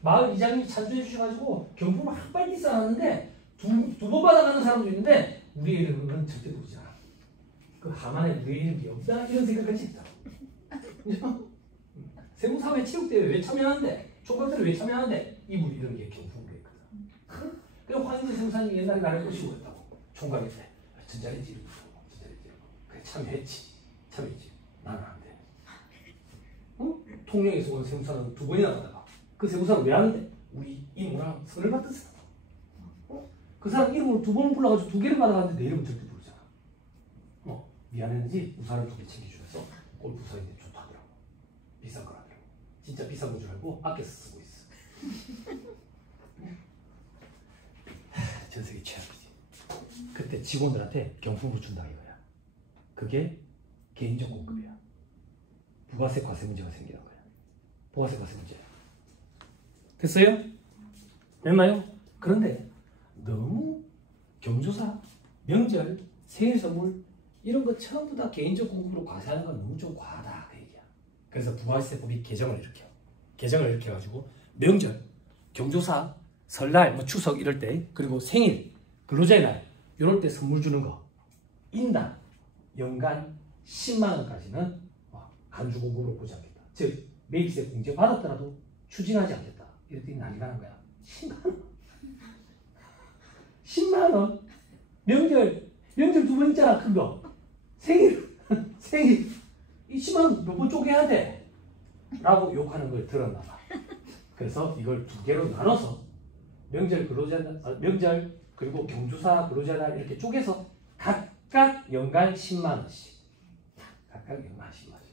마을 이장님이 찬조해 주셔가지고 경품을 한 빨리 쌓았는데 두 번 받아가는 사람도 있는데 우리 이름은 절대 모르지 않아. 그 하만에 우리 이름이 없다 이런 생각할 수 있다. 세무사회 체육대회 왜 참여하는데? 총각들이 왜 참여하는데? 이불 이런 게 경품으로 있거든. 그래서 황인재 세무사님이 옛날에 나를 꼬시고 했다고. 총각일 때 전자레인지 그래 참여했지. 나는 안 돼. 통영에서 온 세무사는 2번이나 가다가 그 세무사는 왜 하는데? 우리 이모랑 선을 받은 사람. 그 사람 이름을 2번 불러가지고 2개를 받아갔는데 내 이름은 절대 부르잖아. 미안했는지 우산을 2개 챙겨주셔서 골프서인데 좋다더라고. 비싼 거라더라고. 진짜 비싼 건 줄 알고 아껴서 쓰고 있어. 전 세계 최악이지. 그때 직원들한테 경품을 준다 이거야. 그게 개인적 공급이야. 부가세 과세 문제가 생기는 거야. 부가세 과세 문제. 됐어요? 됐나요? 그런데 너무 경조사, 명절, 생일 선물 이런 거 전부 다 개인적 공급으로 과세하는 건 너무 좀 과하다 그 얘기야. 그래서 부가세법이 개정을 이렇게 해가지고 명절, 경조사, 설날, 뭐 추석 이럴 때 그리고 생일, 근로자의 날 이럴 때 선물 주는 거 인당 연간 10만 원까지는 간주 공급으로 보지 않겠다. 즉 매입세 공제 받았더라도 추진하지 않겠다. 이랬더니 난리가 난 거야. 10만 원. 10만 원. 명절 2번 있잖아. 큰 거. 생일. 이 10만 원 몇 번 쪼개야 돼. 라고 욕하는 걸 들었나 봐. 그래서 이걸 2개로 나눠서 명절 그리고 경조사 근로자날 이렇게 쪼개서 각각 연간 10만 원씩. 각각 연간 10만 원씩.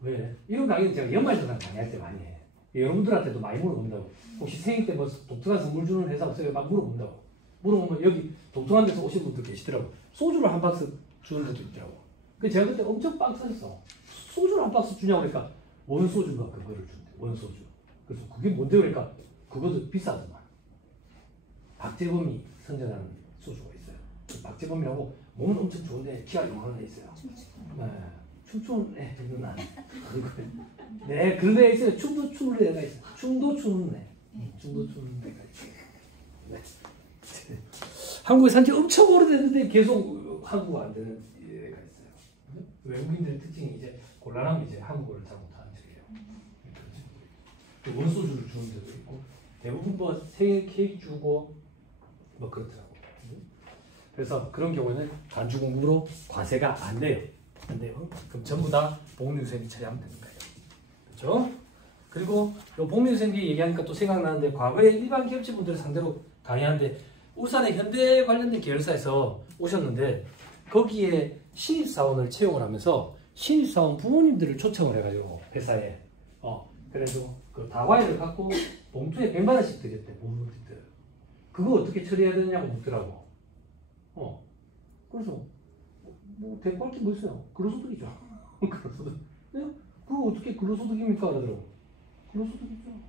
왜? 이런 강의는 제가 연말정산 강의할 때 많이 해. 여러분들한테도 많이 물어본다고. 혹시 생일 때 뭐 독특한 선물 주는 회사 없어요? 막 물어본다고. 물어보면 여기 독특한 데서 오신 분들 계시더라고. 소주를 한 박스 주는 데도 있더라고. 그 제가 그때 엄청 빵 터졌어. 소주를 한 박스 주냐고 그러니까 원소주가 그거를 준대. 원소주. 그래서 그게 뭔데 그러니까 그것도 비싸더만. 박재범이 선전하는 소주가 있어요. 그 박재범이라고 몸은 엄청 좋은데 키가 요만한 애 있어요. 네. 춤추는 애는 안. 네, 그런 애 있어요. 춤도 추는 애가 있어요. 춤도 추는 애. 춤도 추는 애가 있어요. 네. 한국에 산지 엄청 오래됐는데 계속 한국어 안 되는 애가 있어요. 외국인들의 특징이 이제 곤란하면 이제 한국어를 잘 못하는 척이에요. 원소주를 주는 데도 있고 대부분 뭐 생일 케이크 주고 뭐 그렇더라고요. 그래서 그런 경우에는 간주 공급으로 과세가 안 돼요. 안 돼요. 그럼 전부 다 복리후생비 처리하면 되는 거예요. 그렇죠? 그리고 이 복리후생비 얘기하니까 또 생각나는데 과거에 일반 기업체분들을 상대로 강의하는데 울산의 현대 관련된 계열사에서 오셨는데 거기에 신입사원을 채용을 하면서 신입사원 부모님들을 초청을 해가지고 회사에 그래서 그 다과일을 갖고 봉투에 100만 원씩 드렸대. 부모님들. 그거 어떻게 처리해야 되냐고 묻더라고. 그래서 뭐 대꾸할 게 뭐 있어요? 근로소득이죠. 근로소득. 그거 어떻게 근로소득입니까? 그러더라고. 근로소득이죠.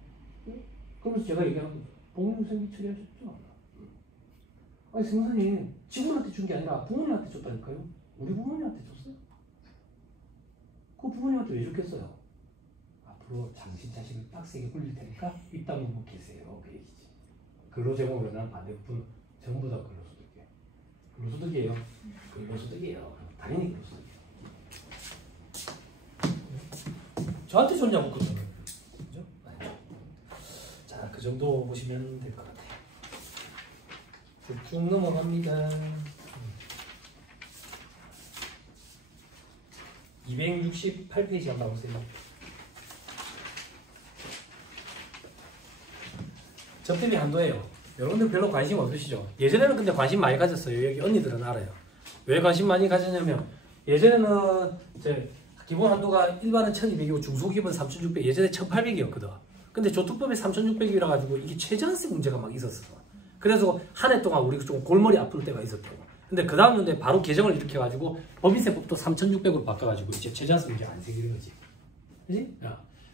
그러면서 제가 얘기하는 거죠. 복리후생비 처리하셨죠? 아니 선생님 직원한테 준 게 아니라 부모님한테 줬다니까요. 우리 부모님한테 줬어요. 그 부모님한테 왜 줬겠어요? 앞으로 당신 자식을 빡세게 굴릴 테니까 입 다물고 계세요. 그 얘기지. 근로제공으로 난 반대부분 전부 다 근로소득이에요. 근로소득이에요. 근로소득이에요. 당연히 근로소득이에요. 저한테 줬냐고 그 돈을. 그죠? 자, 그 정도 보시면 될 것 같아요. 쭉 넘어갑니다. 268페이지 한번 보세요. 접대비 한도예요. 여러분들 별로 관심 없으시죠? 예전에는 근데 관심 많이 가졌어요. 여기 언니들은 알아요. 왜 관심 많이 가졌냐면 예전에는 이제 기본 한도가 일반은 1200이고 중소기업은 3600, 예전에 1800이었거든. 근데 조특법에 3600이라 가지고 이게 최저한세 문제가 막 있었어. 그래서 한 해 동안 우리가 좀 골머리 아플 때가 있었다고. 근데 그 다음 년도에 바로 개정을 일으켜가지고 법인세법도 3600으로 바꿔가지고 이제 최저한세 문제가 안 생기는 거지. 그지?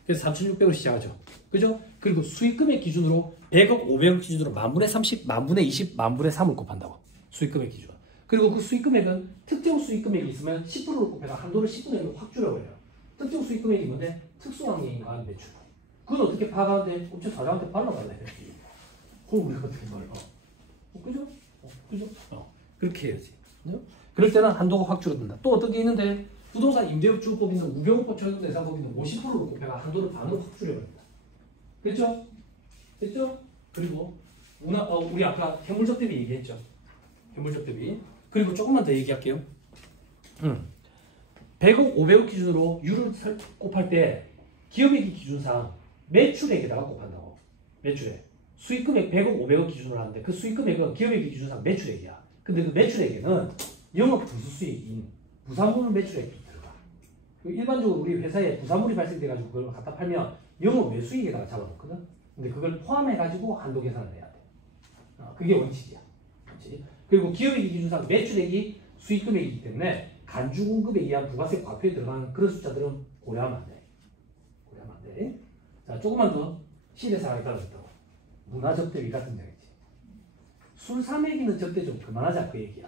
그래서 3600으로 시작하죠. 그죠? 그리고 수익금액 기준으로 100억, 500억 기준으로 만분의 30, 만분의 20, 만분의 3을 곱한다고. 수익금액 기준. 그리고 그 수익금액은 특정 수익금액이 있으면 10%를 곱해가 한도를 10분의 1로 확 줄여버려요. 특정 수익금액이 뭔데? 특수환경에 과한 매출. 그건 어떻게 파악하는데? 업체 사장한테 발라달래. 그럼 우리가 어떻게 말해? 그죠? 그죠? 그렇게 해야지. 그럴 때는 한도가 확 줄어든다. 또 어떤 게 있는데? 부동산 임대업주법 있는 우병우법 처분대상법 있는 50%를 곱해가 한도를 반으로 확 줄여버린다. 그렇죠? 됐죠? 그리고 우리 아까 해물적대비 얘기했죠. 해물적대비. 그리고 조금만 더 얘기할게요. 100억, 500억 기준으로 유를 곱할 때 기업액이 기준상 매출액에다가 곱한다고. 매출액. 수익금액 100억, 500억 기준으로 하는데 그 수익금액은 기업액이 기준상 매출액이야. 근데 그 매출액에는 영업 부수수익인 부산물 매출액이 들어가. 일반적으로 우리 회사에 부산물이 발생돼가지고 그걸 갖다 팔면 영업 매수익에다가 잡아놓거든. 근데 그걸 포함해가지고 한도 계산을 해야 돼. 그게 원칙이야. 원칙. 그리고 기업액이 기준상 매출액이 수익금액이기 때문에 간주공급에 의한 부가세 과표에 들어가는 그런 숫자들은 고려하면 안 돼. 고려하면 안 돼. 자, 조금만 더 시대 상황이 달라졌다고. 문화접대비 같은 장이지. 술 사매기는 접대 좀 그만하자 그 얘기야.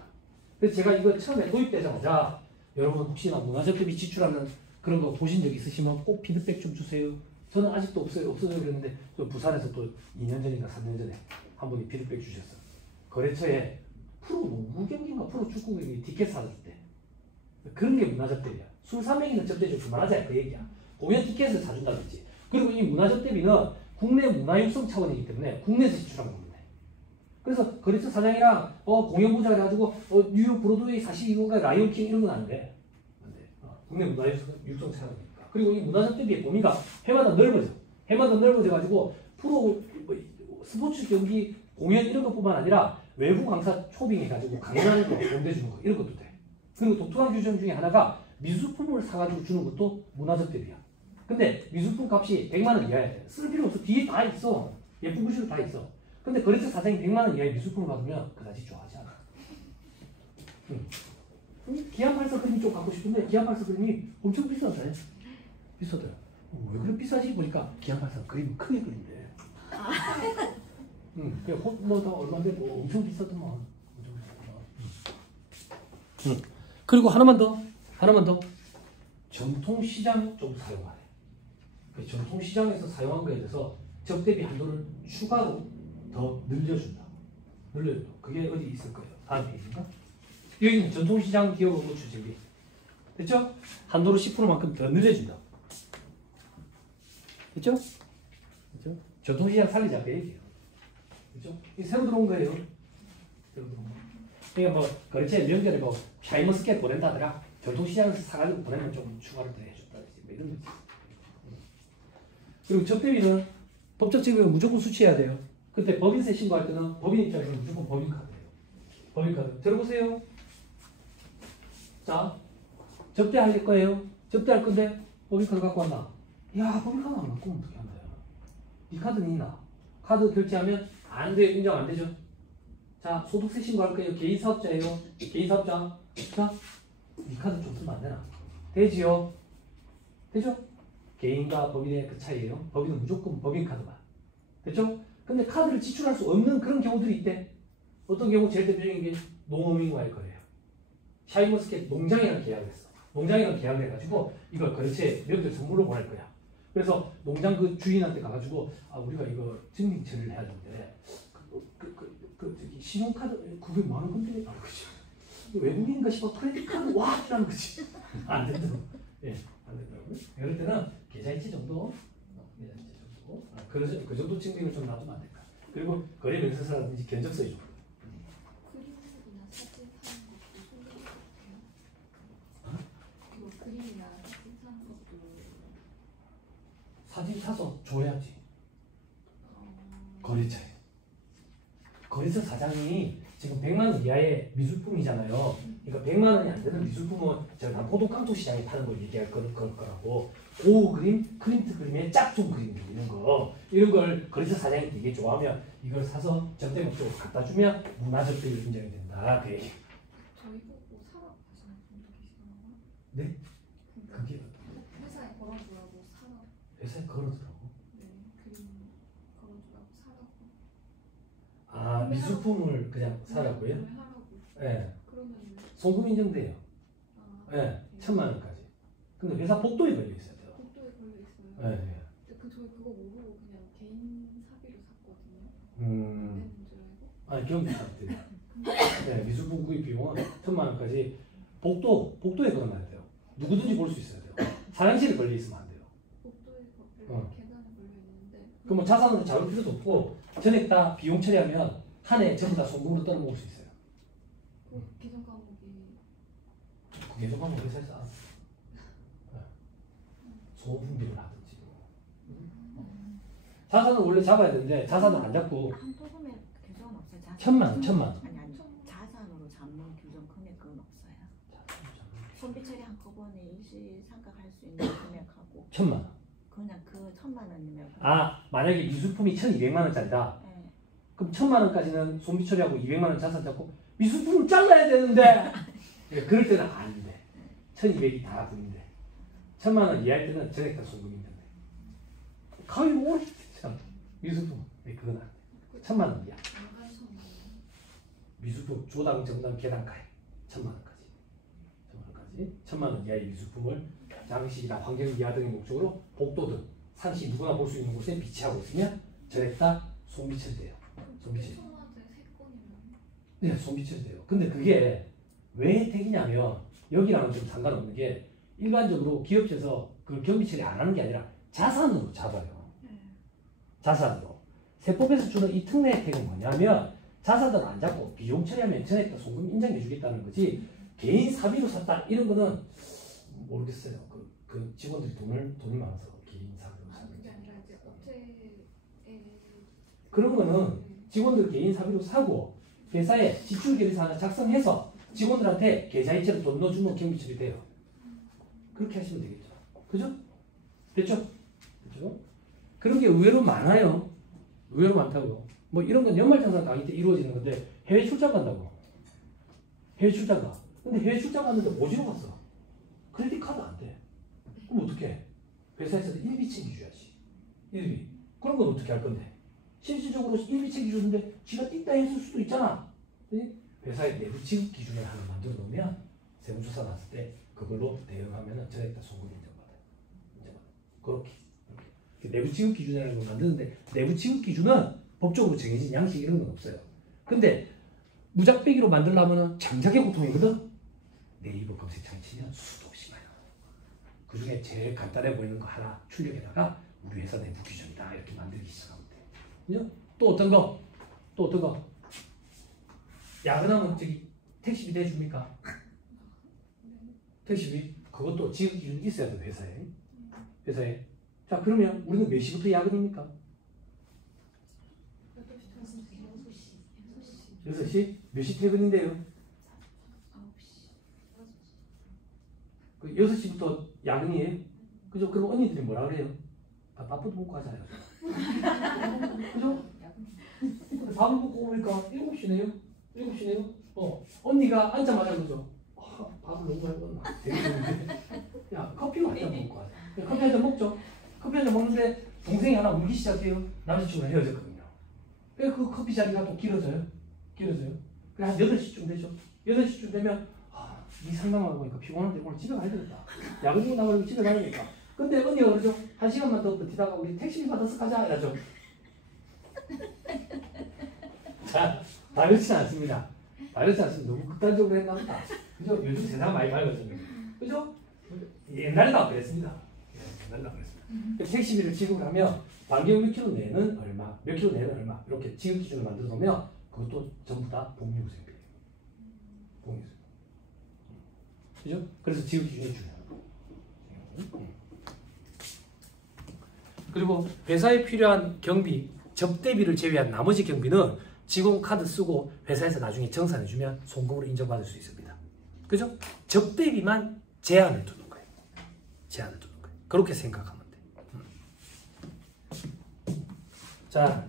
그래서 제가 이거 처음에 도입되자마자 여러분 혹시나 문화접대비 지출하는 그런 거 보신 적 있으시면 꼭 피드백 좀 주세요. 저는 아직도 없어요. 없어져 그랬는데 부산에서 또 2년 전인가 3년 전에 한 분이 피드백 주셨어요. 거래처에 프로 무경기인가 프로 축구경기 티켓 사줬대. 그런 게 문화접대비야. 술 사매기는 접대 좀 그만하자 그 얘기야. 공연 티켓을 사준다든지. 그리고 이 문화접대비는 국내 문화육성 차원이기 때문에 국내에서 지출하는 겁니다. 그래서 거래처 사장이랑 공연 보자 해가지고 뉴욕 브로드웨이 42호가 라이온킹 이런 건 안 돼. 안 돼. 국내 문화육성 차원이니까. 그리고 이 문화접대비의 범위가 해마다 넓어져. 해마다 넓어져가지고 프로 스포츠 경기 공연 이런 것뿐만 아니라 외부 강사 초빙해가지고 강연하는 거 공대주는 거 이런 것도 돼. 그리고 독특한 규정 중에 하나가 미술품을 사가지고 주는 것도 문화접대비야. 근데 미술품 값이 100만 원 이하야 돼. 쓸 필요 없어. 뒤에 다 있어. 예쁜 글씨도 다 있어. 근데 거래처 사장이 100만 원 이하의 미술품을 받으면 그다지 좋아하지 않아. 기안84 그림이 좀 갖고 싶은데 기안84 그림이 엄청 비싸대. 비싸대. 왜 그래 비싸지? 보니까 기안84 그림이 크게 그린대. 응, 뭐다 얼마인데 뭐 엄청 비싸더만. 엄청 비싸더만. 그리고 하나만 더. 전통시장 좀 사용하래. 그 전통시장에서 사용한 거에 대해서 적대비 한도를 추가로 더 늘려준다. 그게 어디 있을 거예요? 다음 페이지인가? 여기는 전통시장 기업 업무 추진비. 됐죠? 한도를 10%만큼 더 늘려준다. 됐죠? 전통시장 살리자 그 얘기예요. 그죠? 이 새로 들어온 거예요. 새로 들어온 거. 그러니까 뭐 거래처에 명절에 뭐 샤인머스켓 보낸다더라. 전통시장에서 사가지고 보내면 좀 추가로 더 해줬다. 뭐 이런 거지. 그리고 적대비는 법적 책임을 무조건 수취해야 돼요. 그때 법인세 신고할 때는 법인 입장에서는 무조건 법인카드예요. 법인카드. 들어보세요. 자, 접대할 거예요. 접대할 건데 법인카드 갖고 왔나? 야, 법인카드 안 갖고 오면 어떻게 한다. 이 카드는 있나? 카드 결제하면 안 돼요. 인정 안 되죠? 자, 소득세 신고할 거예요. 개인 사업자예요. 개인 사업자. 자, 이 카드 좀 쓰면 안 되나? 되지요? 되죠? 개인과 법인의 그 차이예요. 법인은 무조건 법인카드만. 됐죠? 근데 카드를 지출할 수 없는 그런 경우들이 있대. 어떤 경우 제일 대표적인 게 농어민과의 거래예요. 샤인머스켓 농장이랑 계약을 했어. 농장이랑 계약을 해가지고 이걸 거래처에 명절 선물로 보낼 거야. 그래서 농장 그 주인한테 가가지고 아 우리가 이거 증빙 처리를 해야 되는데 저기 신용카드 그게 많은 건데 아 그치 외국인인가 싶어 크레딧 카드 와 이라는 거지 안 된다고 예 안 된다고 이럴 때는 계좌이체 정도 그 정도 증빙을 좀 놔두면 안 될까. 그리고 거래 명세서라든지 견적서 좀 그림이나 사진 사는 것도 손해예요? 그리고 그림이나 사진 사는 것도 사진 사서 줘야지. 거래처에. 거래처 사장이 지금 100만 원 이하의 미술품이잖아요. 그러니까 100만 원이 안 되는 미술품은 제가 남포동 깡통시장에 파는 걸 얘기할 거라고. 오 그림, 크림트 그림에 짝퉁 그림 이런 걸 거래처 사장이 되게 좋아하면 이걸 사서 적대 목적으로 갖다 주면 문화적대를 인정이 된다. 그 얘기. 저희 보고 사라고 하시는 분도 계시더라고요. 네? 그러니까 그게 회사에 걸어주라고 사라고. 회사에 걸어두라고? 네, 그림 걸어주라고 사라고. 아 미술품을 그냥 사라고요? 하라고. 네. 그러면 송금 인정돼요. 아, 네. 1,000만 원까지. 근데 회사 복도에 걸려 있어야 돼요. 복도에 걸려 있어요. 네. 근데 저희 그거 모르고 그냥 개인 사비로 샀거든요. 음. 네, 줄 알고. 아니 경비 사업들. 네, 미술품 구입 비용은 1,000만 원까지 복도에 걸어놔야 돼요. 누구든지 볼 수 있어야 돼요. 사장실에 걸려 있으면 안 돼요. 복도에 계단에 걸려 있는데. 그럼 뭐 자산으로 잡을 필요도 없고 전액 다 비용 처리하면 한 해 전부 다 송금으로 떨어먹을 수 있어요. 그 계정 과목이. 그 계속하면 회사에서 알아서 소분비를 하든지. 자산을 원래 잡아야 되는데 자산을 안 잡고 한도 금액 규정은 없어요. 1,000만 원. 아니 자산으로 잡는 규정 금액은 없어요. 손비 처리 한꺼번에 일시상각할 수 있는 금액하고 1,000만 원. 그냥 그 1,000만 원이면 아 만약에 미술품이 1,200만 원짜리다. 네. 그럼 1,000만 원까지는 손비 처리하고 200만 원 자산 잡고 미술품을 잘라야 되는데 그럴 때는 안 돼. 1,200이 다 분인데 1,000만 원 이하일 때는 전액 다 송금인데 가위 오래 참 미술품 그건 안 돼. 1,000만 원 이하. 미술품 조당 정당 계단가에 1,000만 원까지. 1,000만 원 이하의 미술품을 장식이나 환경 미화 등의 목적으로 복도든 상시 누구나 볼 수 있는 곳에 비치하고 있으면 전액 다 손비 처리돼요. 손비 처리. 네, 손비 처리돼요. 근데 그게 왜 혜택이냐면 여기랑은 좀 상관없는 게 일반적으로 기업체에서 그 경비 처리 안 하는 게 아니라 자산으로 잡아요. 자산으로. 세법에서 주는 이 특례 혜택은 뭐냐면 자산을 안 잡고 비용 처리하면 전액 다 송금 인정해 주겠다는 거지 개인 사비로 샀다 이런 거는 모르겠어요. 그 직원들이 돈이 많아서 개인 사비로 사는 그게 아니라 이제 업체에 그런 거는 직원들 개인 사비로 사고 회사에 지출 계획서 하나 작성해서 직원들한테 계좌이체로 돈 넣어주면 경비 처리돼요. 그렇게 하시면 되겠죠. 그죠? 됐죠? 그죠? 그런 게 의외로 많아요. 의외로 많다고요. 뭐 이런 건 연말정산 강의 때 이루어지는 건데 해외 출장 간다고. 해외 출장 가. 근데 해외 출장 갔는데 오지로 갔어. 크레딧 카드 안 돼. 그럼 어떻게? 회사에서도 일비 챙겨줘야지. 일비. 그런 건 어떻게 할 건데? 실질적으로 일비 챙겨주는데 지가 띵다 했을 수도 있잖아. 회사의 내부 지급 기준을 하나 만들어 놓으면 세무조사 났을 때 그걸로 대응하면 전액 다 송금 인정받아요. 그렇게. 내부 지급 기준이라는 걸 만드는데 내부 지급 기준은 법적으로 정해진 양식 이런 건 없어요. 근데 무작배기로 만들려면 장작의 고통이거든. 네이버 검색창에 치면 수도 없이 많이 나와요. 그 중에 제일 간단해 보이는 거 하나 출력에다가 우리 회사 내부 기준이다 이렇게 만들기 시작하면 돼. 그죠? 또 어떤 거? 또 어떤 거? 야근하면 저기 택시비 대줍니까? 택시비? 그것도 지급 기준이 있어야 돼 회사에. 회사에. 자 그러면 우리는 몇 시부터 야근입니까? 6시? 몇 시 퇴근인데요? 6시부터 야근이에요? 그죠? 그럼 언니들이 뭐라 그래요? 밥부터 먹고 하잖아요. 그죠? 밥을 먹고 오니까 7시네요? 7시네요? 언니가 앉자마자 그러죠. 밥을 너무 많이 먹었나? 되게 좋은데? 야, 커피가 한 잔 먹고 하자. 커피 한 잔 먹죠? 커피 한 잔 먹는데 동생이 하나 울기 시작해요. 남자친구랑 헤어졌거든요. 왜 그 커피 자리가 또 길어져요? 길어져요. 그래 한 8시쯤 되죠. 8시쯤 되면 이 상담하고 보니까 피곤한데 오늘 집에 가야 되겠다. 야근 중 나가려고 집에 가야겠다. 근데 언니가 그러죠. 1시간만 더 버티다가 우리 택시비 받아서 가자 이러죠. 자, 다 그렇지 않습니다. 다 그렇지 않습니다. 너무 극단적으로 했나 보다. 그죠? 요즘 세상 많이 밝아졌습니다. 그죠? 옛날에도 안 그랬습니다. 옛날에도 안 그랬습니다. 택시비를 지급을 하면 반경 몇 킬로 내는 얼마, 몇 킬로 내는 얼마 이렇게 지급 기준을 만들어 놓으면 그것도 전부 다 복리후생비예요. 복리후생비. 그죠? 그래서 지급 기준이 중요해요. 그리고 회사에 필요한 경비, 접대비를 제외한 나머지 경비는 직원 카드 쓰고 회사에서 나중에 정산해주면 송금으로 인정받을 수 있습니다. 그죠? 접대비만 제한을 두는 거예요. 제한을 두는 거예요. 그렇게 생각하면 돼요. 자,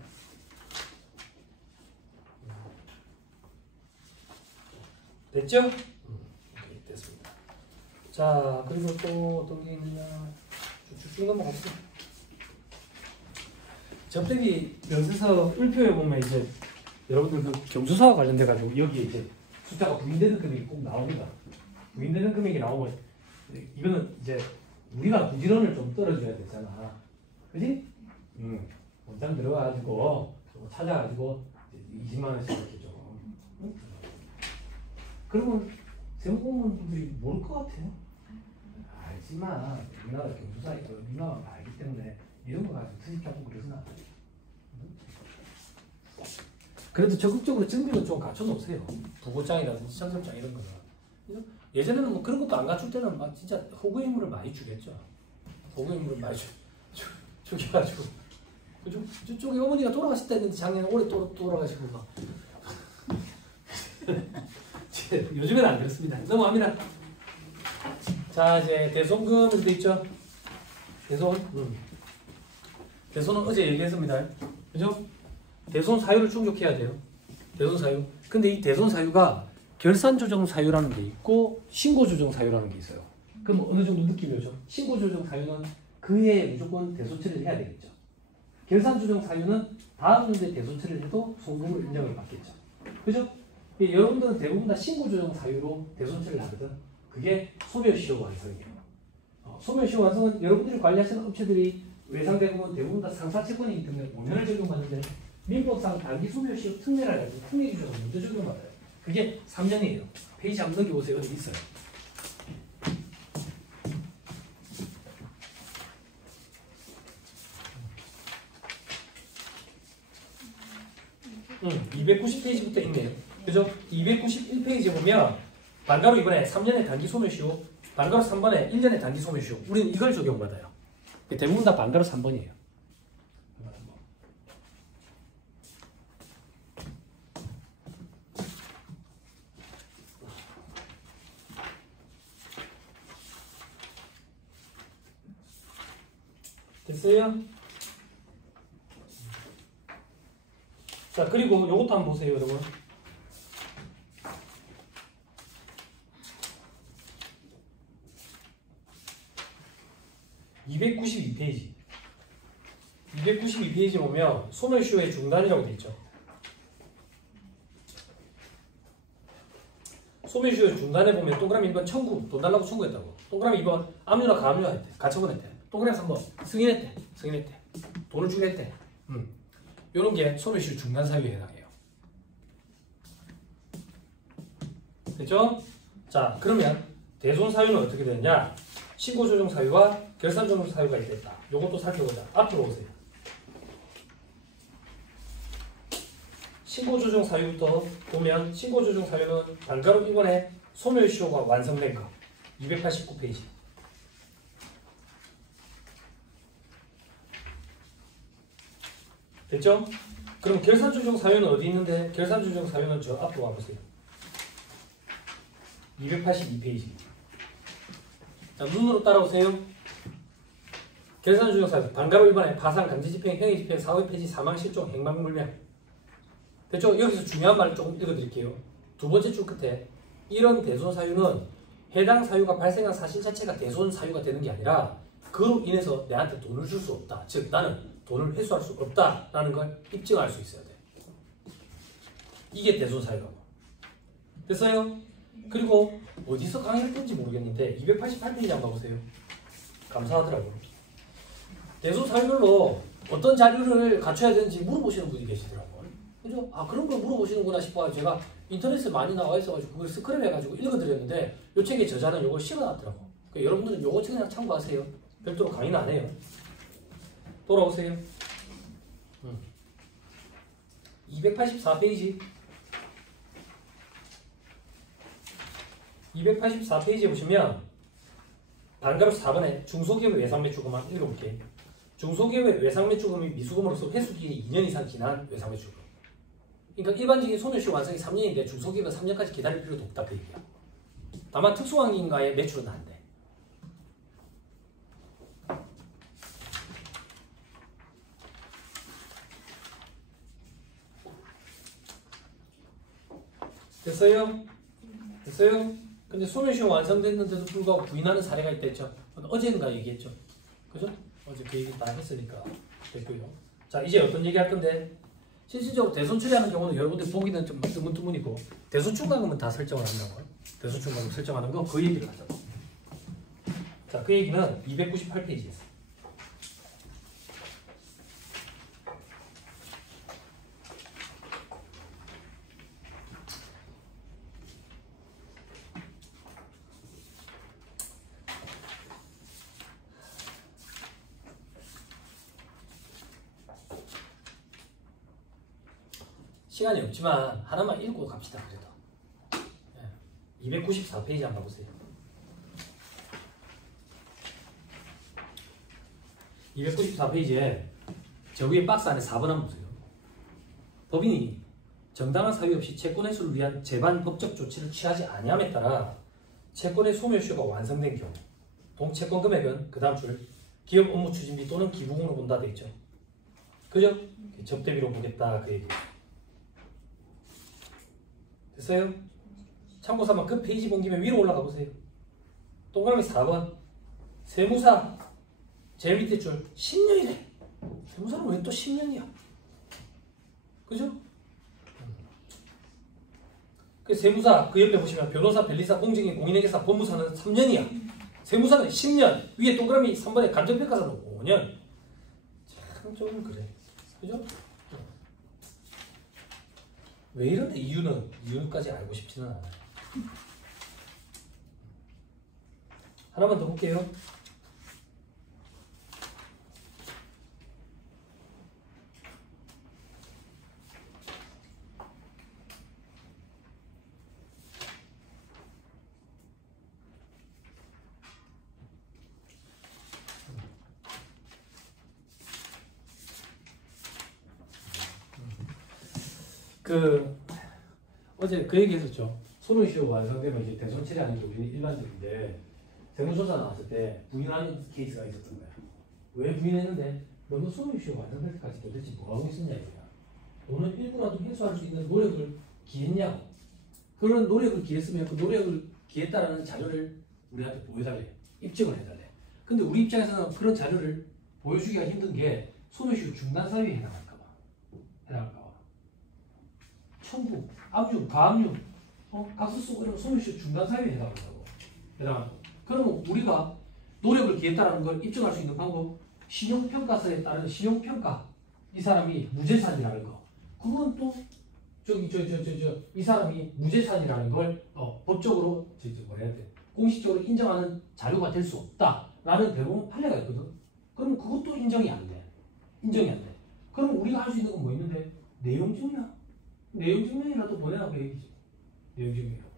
됐죠? 됐습니다. 자, 그리고 또 어떤 게 있느냐? 쭉쭉 넘어갑시다. 접대비 명세서 1표에 보면 이제 여러분들 그 경조사와 관련돼 가지고 여기에 이제 숫자가 부인되는 금액이 꼭 나옵니다. 부인되는 금액이 나오면 이거는 이제 우리가 부지런을 좀 떨어줘야 되잖아. 그지? 원장 들어가가지고 찾아가지고 20만 원씩 이렇게 좀. 응? 그러면 세무공무원분들이 모를 것 같아요. 알지만 우리나라 경조사에 민감한 거 알기 때문에 이런 거 가지고 트집 잡고 그러잖아. 그래도 적극적으로 증빙을 좀 갖춰놓으세요. 부고장이라든지 청첩장 이런 거는. 예전에는 뭐 그런 것도 안 갖출 때는 막 진짜 호구 인물을 많이 주겠죠. 호구 인물을 많이 죽여가지고. 그죠? 저쪽에 어머니가 돌아가셨다 했는데 작년에 올해 또 돌아가시고 막. 요즘에는 안 그렇습니다. 넘어갑니다. 자, 이제 대손금 이렇게 있죠. 대손. 대손은 어제 얘기했습니다. 그죠? 대손 사유를 충족해야 돼요. 대손 사유. 근데 이 대손 사유가 결산 조정 사유라는 게 있고 신고 조정 사유라는 게 있어요. 그럼 어느 정도 느낌이 오죠? 신고 조정 사유는 그해 무조건 대손 처리를 해야 되겠죠. 결산 조정 사유는 다음 년도에 대손 처리를 해도 송금을 인정을 받겠죠. 그죠? 여러분들은 대부분 다 신고 조정 사유로 대손 처리를 하거든. 그게 소멸시효 완성이에요. 소멸시효 완성은 여러분들이 관리하시는 업체들이 외상 대부분 다 상사채권이기 때문에 5년을 적용받는데 민법상 단기 소멸시효 특례라 해서 특례 규정을 먼저 적용받아요. 그게 3년이에요. 페이지 한번 넘겨보세요. 어디 있어요. 응, 290페이지부터 있네요. 그죠? 291페이지 보면 반가로 이번에 3년의 단기 소멸시효, 반가로 3번에 1년의 단기 소멸시효. 우리는 이걸 적용받아요. 대부분 다 반가로 3번이에요. 됐어요? 자, 그리고 요것도 한번 보세요, 여러분. 292페이지. 292페이지 보면 소멸시효의 중단이라고 돼 있죠. 소멸시효의 중단에 보면 동그라미 1번 청구, 돈 달라고 청구했다고. 동그라미 2번 압류나 가압류나 했대. 가처분했대. 동그라미 3번 승인했대. 돈을 주게 했대. 요런 게 소멸시효 중단 사유에 해당해요. 됐죠? 자, 그러면 대손 사유는 어떻게 되느냐? 신고 조정 사유와 결산 조정 사유가 있겠다. 요것도 살펴보자. 앞으로 오세요. 신고 조정 사유부터 보면 신고 조정 사유는 반가로 1번에 소멸시효가 완성된 거. 289페이지. 됐죠? 그럼 결산 조정 사유는 어디 있는데? 결산 조정 사유는 저 앞으로 와보세요. 282페이지. 자, 눈으로 따라오세요. 결산 조정 사유. 반가로 1번에 파산, 강제집행, 행위집행, 사후의 폐지, 사망, 실종, 행방불명. 됐죠? 여기서 중요한 말을 조금 읽어드릴게요. 두 번째 줄 끝에 이런 대손 사유는 해당 사유가 발생한 사실 자체가 대손 사유가 되는 게 아니라 그로 인해서 내한테 돈을 줄 수 없다. 즉 나는 돈을 회수할 수 없다라는 걸 입증할 수 있어야 돼. 이게 대손 사유라고. 됐어요? 그리고 어디서 강의를 했는지 모르겠는데 288페이지 한번 봐보세요. 감사하더라고요. 대손 사유별로 어떤 자료를 갖춰야 되는지 물어보시는 분이 계시더라고요. 그죠? 아, 그런 걸 물어보시는구나 싶어 제가 인터넷에 많이 나와 있어가지고 그걸 스크랩 해가지고 읽어드렸는데 요 책의 저자는 요걸 실어놨더라고. 그러니까 여러분들은 요거 책 그냥 참고하세요. 별도로 강의는 안 해요. 돌아오세요. 284페이지. 284페이지에 보시면 반가로 4번에 중소기업의 외상매출금만 읽어볼게요. 중소기업의 외상매출금이 미수금으로서 회수기간이 2년 이상 지난 외상매출금. 그러니까 일반적인 소멸시효 완성이 3년인데 중소기업은 3년까지 기다릴 필요도 없다 그 얘기야. 다만 특수환경과의 매출은 안 돼. 됐어요? 됐어요? 근데 소멸시효 완성됐는데도 불구하고 부인하는 사례가 있댔죠. 어제인가 얘기했죠. 그죠? 어제 그 얘기 다 했으니까 됐고요. 자, 이제 어떤 얘기 할 건데 실질적으로 대손 처리하는 경우는 여러분들 보기는 좀 드문드문이고 대손 충당금은 다 설정을 한다고요. 대손 충당금 설정하는 거 그 얘기를 하자고. 자, 그 얘기는 298페이지에서. 시간이 없지만 하나만 읽고 갑시다. 그래도 294페이지 한번 봐보세요. 294페이지에 저 위에 박스 안에 4번 한번 보세요. 법인이 정당한 사유 없이 채권 회수를 위한 재반 법적 조치를 취하지 아니함에 따라 채권의 소멸시효가 완성된 경우 동채권 금액은 그 다음 줄 기업 업무 추진비 또는 기부금으로 본다 돼 있죠. 그죠? 접대비로 보겠다 그 얘기. 됐어요? 참고삼아 그 페이지 본 김에 위로 올라가 보세요. 동그라미 4번 세무사 제일 밑에 줄 10년이래. 세무사는 왜 또 10년이야? 그죠? 그 세무사 그 옆에 보시면 변호사, 변리사, 공직인, 공인회계사, 법무사는 3년이야. 세무사는 10년. 위에 동그라미 3번에 감정평가사는 5년. 참 좀 그래. 그죠? 왜 이런데 이유까지 알고 싶지는 않아요. 하나만 더 볼게요. 어제 그 얘기 했었죠. 소멸시효 완성되면 이제 대손 처리하는 게 우리는 일반적인데 세무조사 나왔을 때 부인하는 케이스가 있었던 거야. 왜 부인했는데 너는 소멸시효 완성될 때까지 도대체 뭐 하고 있었냐 이거야. 너는 일부라도 회수할 수 있는 노력을 기했냐고. 그런 노력을 기했으면 그 노력을 기했다라는 자료를 우리한테 보여달래. 입증을 해달래. 근데 우리 입장에서는 그런 자료를 보여주기가 힘든 게 소멸시효 중단 사유에 해당할까봐. 첨부, 압류, 가압류, 각수 쓰고 이런 소멸시효 중단 사유에 해당한다고. 그러면 우리가 노력을 기했다는 걸 입증할 수 있는 방법, 신용평가서에 따른 신용평가, 이 사람이 무재산이라는 거. 그건 또 이 사람이 무재산이라는 걸 법적으로 뭐라 해야 돼? 공식적으로 인정하는 자료가 될 수 없다라는 대부분 판례가 있거든. 그럼 그것도 인정이 안 돼. 그럼 우리가 할 수 있는 건 뭐 있는데? 내용 증명. 내용 증명이라도 보내라고 얘기지. 내용 증명이라고.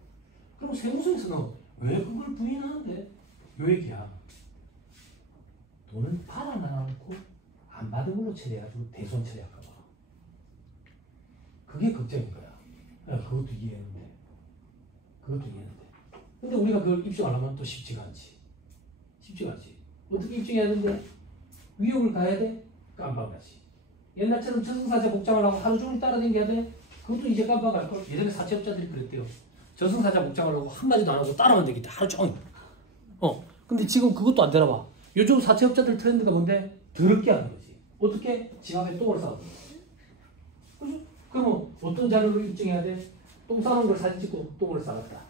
그럼 세무서에서는 왜 그걸 부인하는데? 요 얘기야. 돈을 받아놔놓고 안 받은 걸로 처리해가지고 대손 처리할까 봐. 그게 걱정인 거야. 그것도 이해했는데. 근데 우리가 그걸 입증하려면 또 쉽지가 않지. 어떻게 입증해야 되는데? 위험을 가야 돼? 깜빡하지. 옛날처럼 저승사자 복장을 하고 하루 종일 따라다녀야 돼? 그것도 이제 깜빡할걸. 예전에 사채업자들이 그랬대요. 저승사자 복장을 하고 한마디도 안 하고 따라만 되겠다. 하루 종일. 근데 지금 그것도 안 되나 봐. 요즘 사채업자들 트렌드가 뭔데? 더럽게 하는 거지. 어떻게? 집 앞에 똥을 싸고. 그죠? 그럼 어떤 자료로 입증해야 돼? 똥 싸는 걸 사진 찍고 똥을 싸갔다.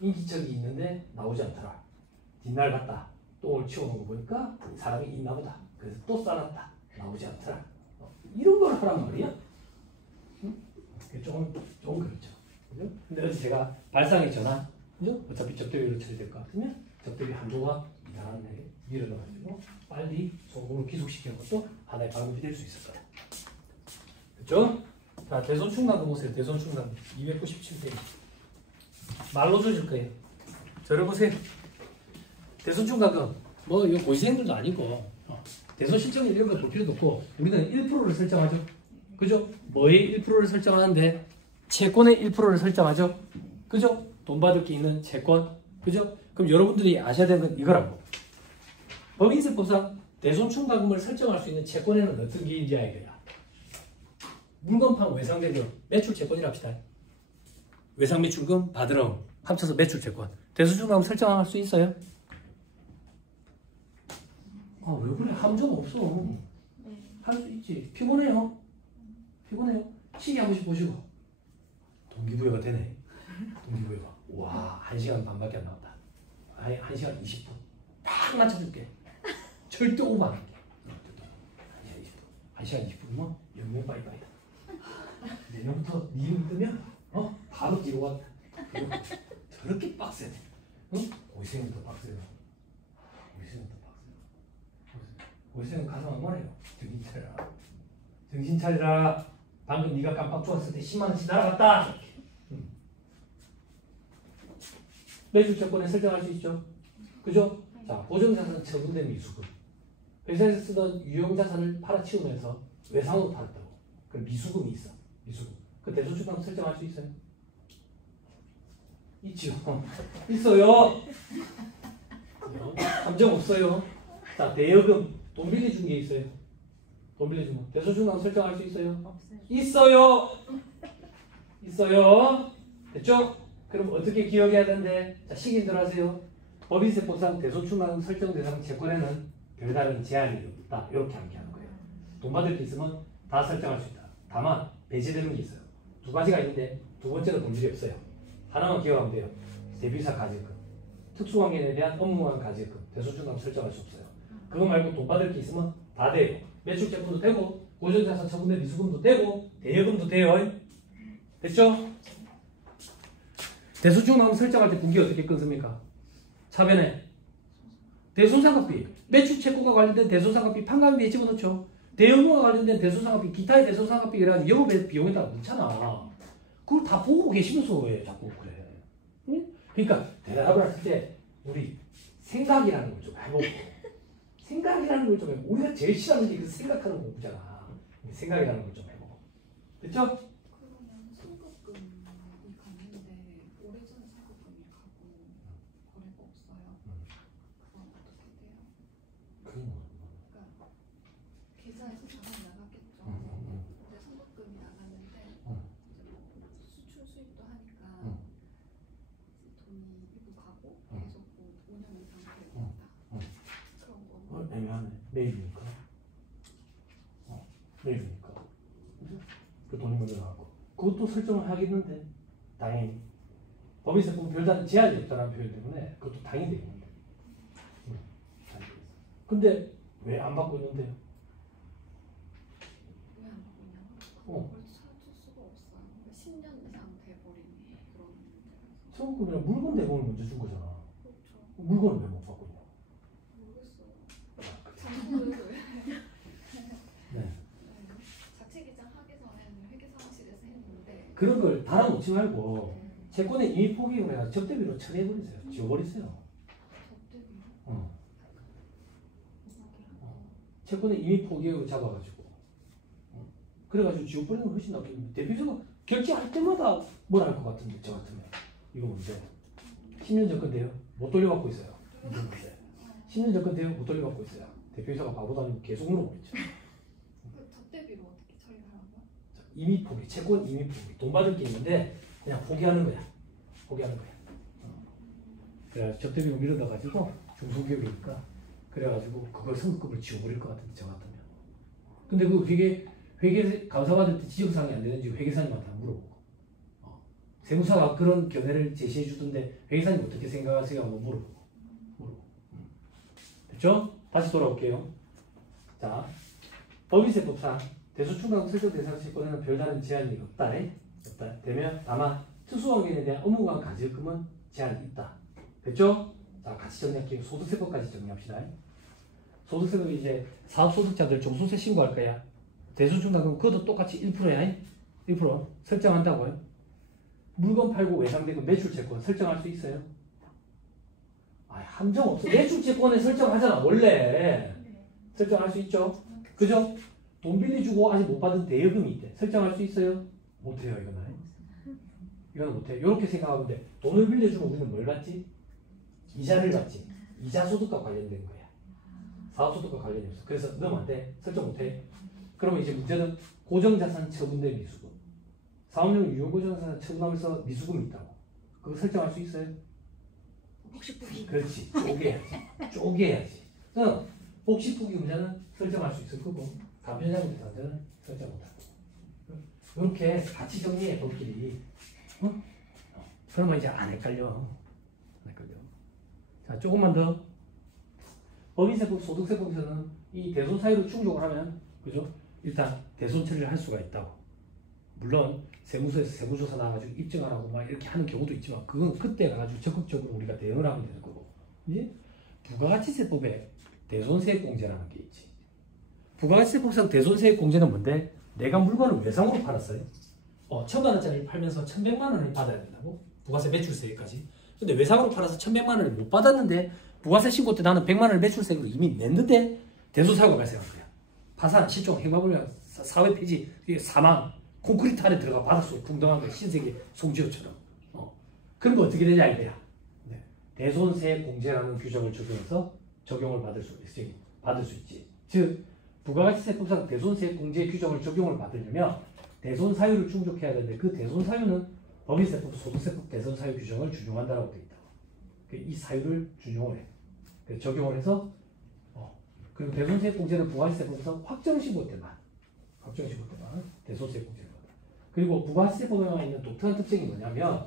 인기척이 있는데 나오지 않더라. 뒷날 갔다. 똥을 치워놓은 거 보니까 사람이 있나 보다. 그래서 또 싸놨다. 나오지 않더라. 이런 걸 하란 말이야? 응? 조금 그렇죠. 그죠? 근데 어제 제가 발상의 전환, 그죠? 어차피 적대비로 처리될 것 같으면 적대비 한조가 이상한 데 밀어넣어가지고 빨리 소금을 귀속시키는 것도 하나의 방법이 될 수 있을 거다. 그렇죠? 자, 대손충당도 보세요. 대손충당 297페이지. 말로 조질 거예요. 들어보세요. 대손충당은 뭐 이거 고시생들도 아니고 대손 신청일 이런 거 볼 필요도 없고 우리는 1%를 설정하죠. 그죠? 뭐의 1%를 설정하는데 채권의 1%를 설정하죠. 그죠? 돈 받을 게 있는 채권. 그죠? 그럼 여러분들이 아셔야 되는 건 이거라고. 법인세법상 대손충당금을 설정할 수 있는 채권에는 어떤 게 있는지 알거야. 물건판 외상대금 매출 채권이라 합시다. 외상 매출금 받으러 합쳐서 매출 채권. 대손충당금 설정할 수 있어요? 왜 그래? 함정 없어. 할 수 있지. 피곤해요. 시계 한 번씩 보시고. 동기부여가 되네. 동기부여가. 와, 1시간 반밖에 안 나왔다. 1시간 20분. 딱 맞춰줄게. 절대 오버 안 할게. 1시간 20분이면 영영 빠이빠이다. 내년부터 니 이름 뜨면 바로 뒤로 와. 저렇게 빡세네. 고시생은 더 빡세요. 고시생은 가서 한 거래요. 정신 차려라. 방금 네가 깜빡 좋았을 때 10만 원씩 날아갔다. 매출 채권에 설정할 수 있죠. 그죠? 자, 보정자산 처분된 미수금. 회사에서 쓰던 유용자산을 팔아치우면서 외상으로 팔았다고. 그 미수금이 있어. 미수금. 그 대손충당 설정할 수 있어요? 있죠. 있어요. 감정 없어요. 자, 대여금. 돈 빌려준 게 있어요. 돈 빌려준 거. 대손충당 설정할 수 있어요? 없어요. 있어요. 됐죠? 그럼 어떻게 기억해야 되는데? 자, 시기들 하세요. 법인세법상 대손충당 설정 대상 채권에는 별다른 제한이 없다. 이렇게 암기하는 거예요. 돈 받을 게 있으면 다 설정할 수 있다. 다만 배제되는 게 있어요. 두 가지가 있는데 두 번째는 본질이 없어요. 하나만 기억하면 돼요. 대비사 가지금. 특수관계인에 대한 업무관 가지금. 대손충당 설정할 수 없어요. 그거 말고 돈 받을 게 있으면 다 돼요. 매출 채권도 되고 고정자산 처분된 미수금도 되고 대여금도 돼요. 됐죠? 대손충당 설정할 때 분기 어떻게 끊습니까? 차변에 대손상각비, 매출 채권과 관련된 대손상각비 판관비에 집어넣죠. 대여금과 관련된 대손상각비, 기타의 대손상각비 이래가지고 영업의 비용에다가 넣잖아. 그걸 다 보고 계시면서 왜 자꾸 그래? 응? 그러니까 대답을 할 때 우리 생각이라는 걸 좀 해보고 생각이라는 걸 좀 해보고 우리가 제일 싫어하는 게 그 생각하는 공부잖아. 생각이라는 걸 좀 해보고. 됐죠? 그러면 승급금이 갔는데 오래전에 승급금이 가고 거래가 없어요. 그건 어떻게 돼요? 그러니까 계좌에서 자산이 나갔겠죠. 근데 승급금이 나갔는데 수출 수입도 하니까 돈이 입고 가고 계속 5년 이상 거래가 있다. 맞네. 매입이니까. 매입이니까. 그 돈이 먼저 나왔고. 그것도 설정을 하겠는데, 당연히. 법인세법은 별다른 제한이 없다는 표현 때문에 그것도 당연히 되겠는데. 근데 왜 안 받고 있는데요? 왜 안 받고 있냐고? 어. 그걸 찾을 수가 없어요. 10년 이상 돼버리니 그런 문제라서. 처음 그냥 물건 대금을 먼저 준 거잖아. 그렇죠. 물건을 왜 못 받고 있냐? 모르겠어요. 장소를 네. 자체 기장하기 전에는 회계사무실에서 했는데 그런 걸 달아놓지 말고 채권에 이미 포기를 해서 접대비로 처리해버리세요. 지워버리세요. 접대비로 채권에 이미 포기하고 잡아가지고 그래가지고 지워버리는 거 훨씬 낫겠는데 대표적으로 결제할 때마다 뭘 할 것 같은데 저 같으면 이거 뭔데 10년 접근돼요? 못 돌려받고 있어요. 10년 접근돼요? 못 돌려받고 있어요. 대표이사가 바보도 아니고 계속 물어보겠죠. 그 접대비로 어떻게 처리를 하라고요? 이미 포기, 채권 이미 포기. 돈 받을 게 있는데 그냥 포기하는 거야. 포기하는 거야. 그래서 접대비로 밀어넣어가지고 중소기업이니까 그래가지고 그걸 성급을 지워버릴 것 같은데 저 같으면. 근데 그 회계 감사받을 때 지적사항이 안 되는지 회계사님한테 물어보고 세무사가 그런 견해를 제시해 주던데 회계사님 어떻게 생각하세요? 한번 물어보고. 됐죠? 다시 돌아올게요. 자, 법인세법상 대소충당 설정 대상 채권에는 별다른 제한이 없다. 없다. 되면 다만 특수환경에 대한 업무관 가지금은 제한이 있다. 됐죠? 자, 같이 정리할게요. 소득세법까지 정리합시다. 소득세법이 이제 사업소득자들 종소세 신고할 거야. 대소충당금 그것도 똑같이 1%야. 1% 설정한다고요. 물건 팔고 외상대금 매출채권 설정할 수 있어요? 함정 없어. 매출채권에 설정하잖아. 원래 설정할 수 있죠. 그죠? 돈 빌려주고 아직 못 받은 대여금이 있대. 설정할 수 있어요? 못해요. 이거는 못해요. 이렇게 생각하면 돼. 돈을 빌려주면 우리는 뭘 받지? 이자를 받지. 이자 소득과 관련된 거야. 사업소득과 관련이 없어. 그래서 넣으면 안 돼. 설정 못해. 그러면 이제 문제는 고정자산 처분된 미수금. 사업용 유효고정자산 처분하면서 미수금이 있다고. 그거 설정할 수 있어요? 복식부기. 그렇지. 쪼개야지. 복식부기 문제는 설정할 수 있을 거고 감정자금 대상자는 설정 못하고. 이렇게 같이 정리해 볼끼리. 그러면 이제 안 헷갈려. 자, 조금만 더. 법인세법, 소득세법에서는 이 대손 사유를 충족을 하면, 그죠? 일단 대손 처리를 할 수가 있다고. 물론 세무서에서 세무조사 나와가지고 입증하라고 막 이렇게 하는 경우도 있지만, 그건 그때 가가지고 적극적으로 우리가 대응을 하면 되는 거고. 이제 부가가치세법에 대손세액공제라는 게 있지. 부가가치세법상 대손세액공제는 뭔데? 내가 물건을 외상으로 팔았어요. 1,000만 원짜리 팔면서 1,100만 원을 받아야 된다고? 부가세 매출세까지. 근데 외상으로 팔아서 1,100만 원을 못 받았는데 부가세 신고 때 나는 100만 원을 매출세로 이미 냈는데 대손사고가 발생한 거야. 파산, 실종, 행방불명, 사회 폐지, 사망, 콘크리트 안에 들어가 바닷속에 풍덩한 거 신세계 송지효처럼. 그런 거 어떻게 되냐 이거야. 네. 대손세공제라는 규정을 적용해서 적용을 받을 수 있지. 즉 부가가치세법상 대손세공제 규정을 적용을 받으려면 대손 사유를 충족해야 되는데 그 대손 사유는 법인세법, 소득세법 대손 사유 규정을 준용한다라고 되어 있다. 이 사유를 준용을 해. 적용을 해서 그리고 대손세공제는 부가가치세법에서 확정신고 때만 대손세공제를 받아. 그리고 부가가치세법에만 있는 독특한 특징이 뭐냐면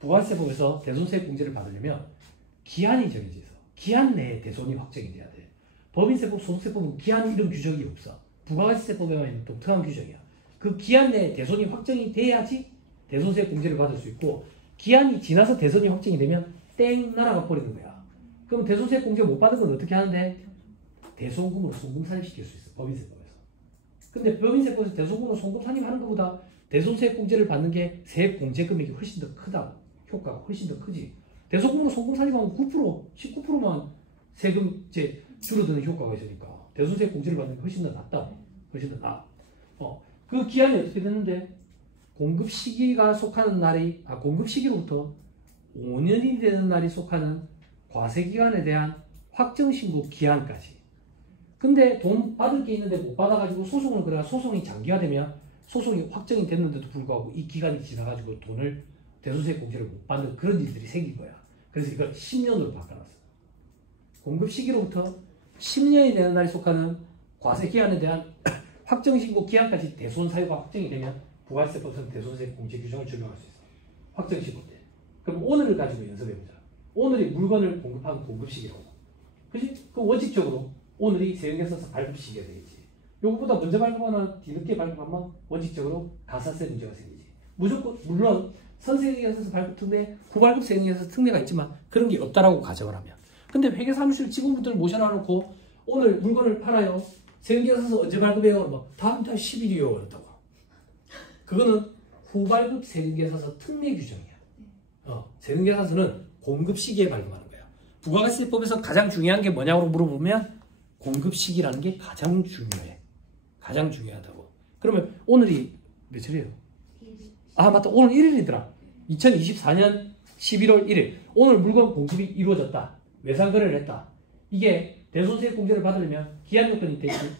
부가가치세법에서 대손세공제를 받으려면 기한이 정해져 있어. 기한 내에 대손이 확정이 돼야 돼. 법인세법, 소득세법은 기한 이런 규정이 없어. 부가가치세법에만 있는 독특한 규정이야. 그 기한 내에 대손이 확정이 돼야지 대손세공제를 받을 수 있고 기한이 지나서 대손이 확정이 되면 땡 날아가 버리는 거야. 그럼 대손세공제 못 받은 건 어떻게 하는데? 대손금으로 송금산입시킬 수 있어. 법인세법에서. 근데 법인세법에서 대손금으로 송금산입하는 것보다 대손세공제를 받는 게 세액공제 금액이 훨씬 더 크다고. 효과가 훨씬 더 크지. 대손금으로 송금산입하면 9%, 19%만 세금 이제 줄어드는 효과가 있으니까 대손세공제를 받는 게 훨씬 더 낫다고. 훨씬 더 나아. 그 기한이 어떻게 됐는데? 공급 시기가 속하는 날이, 공급 시기로부터 5년이 되는 날이 속하는 과세기간에 대한 확정신고 기한까지. 근데 돈 받을 게 있는데 못 받아가지고 소송을 그래가 소송이 장기화되면 소송이 확정이 됐는데도 불구하고 이 기간이 지나가지고 돈을 대손세 공제를 못 받는 그런 일들이 생긴 거야. 그래서 이걸 10년으로 바꿔놨어. 공급 시기로부터 10년이 되는 날에 속하는 과세기한에 대한 확정신고 기한까지 대손 사유가 확정이 되면 부가세법상 대손세 공제 규정을 적용할 수 있어. 확정신고 때. 그럼 오늘을 가지고 연습해보자. 오늘이 물건을 공급한 공급시기라고. 그지? 그럼 원칙적으로 오늘이 세금계산서 발급시기가 되겠지. 요거보다 먼저 발급하나 뒤늦게 발급하면 원칙적으로 가산세 문제가 생기지. 무조건 물론 선세계산서 발급 특례, 후발급 세금계산서 특례가 있지만 그런 게 없다라고 가정을 하면. 근데 회계사무실 직원분들 모셔놔놓고 오늘 물건을 팔아요. 세금계산서 언제 발급해요? 뭐 다음 달 10일이요. 그렇다고. 그거는 후발급 세금계산서 특례 규정이야. 세금계산서는 공급 시기에 발급하는 거야. 부가가세법에서 가장 중요한 게 뭐냐고 물어보면 공급 시기라는 게 가장 중요해. 가장 중요하다고. 그러면 오늘이 며칠이에요? 아 맞다. 오늘 1일이더라. 2024년 11월 1일. 오늘 물건 공급이 이루어졌다. 외상거래를 했다. 이게 대손세 공제를 받으려면 기한 요건이 있겠지.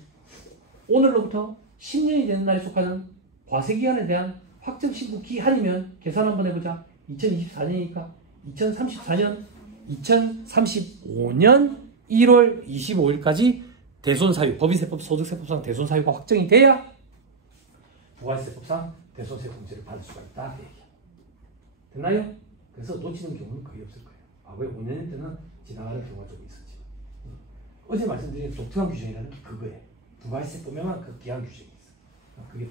오늘로부터 10년이 되는 날에 속하는 과세기한에 대한 확정신고 기한이면 계산 한번 해보자. 2024년이니까 2034년 2035년 1월 25일까지 대손사유, 법인세법, 소득세법상 대손사유가 확정이 돼야 부가세법상 대손세 공제를 받을 수가 있다. 됐나요? 그래서 놓치는 경우는 거의 없을 거예요. 과거에 5년 때는 지나가는 경우가 좀 있었지. 어제 말씀드린 독특한 규정이라는 그거예요. 부가세법에만 그 기한 규정이 있어. 그게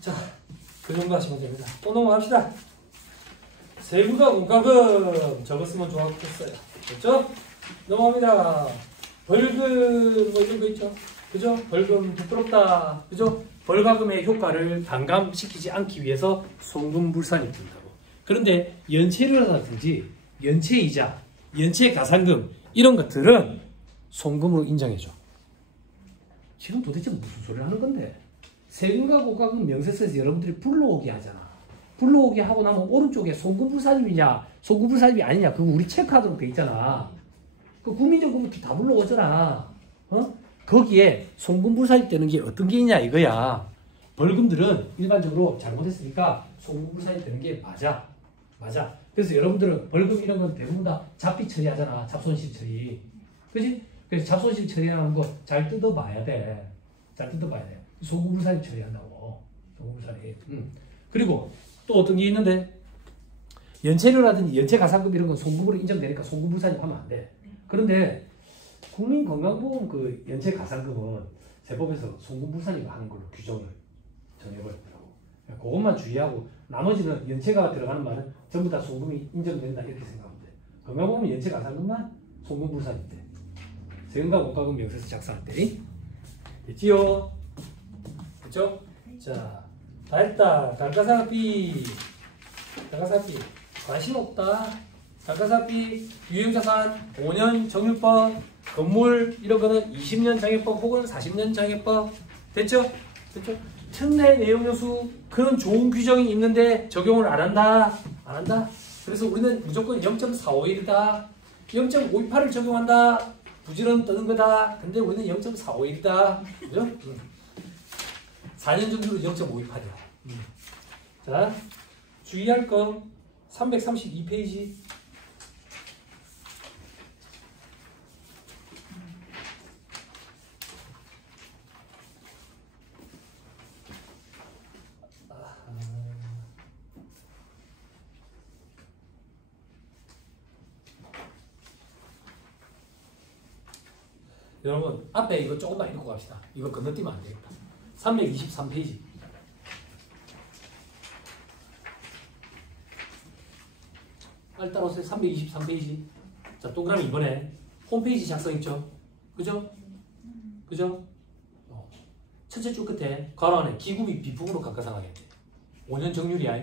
자, 그 정도 하시면 됩니다. 또 넘어갑시다. 세부가 공과금 적었으면 좋았겠어요. 됐죠? 넘어갑니다. 벌금 뭐 이런 거 있죠? 그죠? 벌금 부끄럽다. 그죠? 벌과금의 효과를 반감시키지 않기 위해서 송금불산이 든다고. 그런데 연체료라든지 연체이자, 연체가산금 이런 것들은 송금으로 인정해줘. 지금 도대체 무슨 소리를 하는 건데? 세금과 고가금 명세서에서 여러분들이 불러오기 하잖아. 불러오기 하고 나면 오른쪽에 송금불산입이냐 송금불산입이 아니냐 그거 우리 체크하도록 돼 있잖아. 그 국민적금부터 다 불러오잖아. 거기에 송금불산입 되는 게 어떤 게 있냐 이거야. 벌금들은 일반적으로 잘못했으니까 송금불산입 되는 게 맞아. 그래서 여러분들은 벌금 이런 건 대부분 다 잡비 처리하잖아. 잡손실 처리. 그지? 그래서 잡손실 처리하는 거 잘 뜯어봐야 돼. 송금불산입 처리한다고. 송금불산입. 그리고 또 어떤 게 있는데 연체료라든지 연체가산금 이런 건 송금으로 인정되니까 송금불산입 하면 안 돼. 그런데 국민건강보험 그 연체가산금은 세법에서 송금불산입 하는 걸로 규정을 정해버렸더라고. 그것만 주의하고 나머지는 연체가 들어가는 말은 전부 다 송금이 인정된다 이렇게 생각하면 돼. 건강보험 연체가산금만 송금불산입 돼. 세금과 공과금 명세서 작성할 때. 됐지요? 그쵸? 자, 다 했다. 감가상각비 관심 없다. 감가상각비 유형자산 5년 정유법 건물 이런 거는 20년 정유법 혹은 40년 정유법 됐죠? 특례 내용 요수 그런 좋은 규정이 있는데 적용을 안 한다. 그래서 우리는 무조건 0.451이다. 0.528을 적용한다. 부지런 떠는 거다. 근데 우리는 0.451이다. 그죠? 4년 정도로 0.528이야. 자, 주의할 거 332페이지. 여러분 앞에 이거 조금만 읽고 갑시다. 이거 건너뛰면 안 되겠다. 323페이지. 빨리 따라오세요. 323페이지. 자, 동그라미 이번에 홈페이지 작성했죠? 그죠? 첫째 줄 끝에 괄호 안에 기구 및 비품으로 감가상각했대. 5년 정률이야.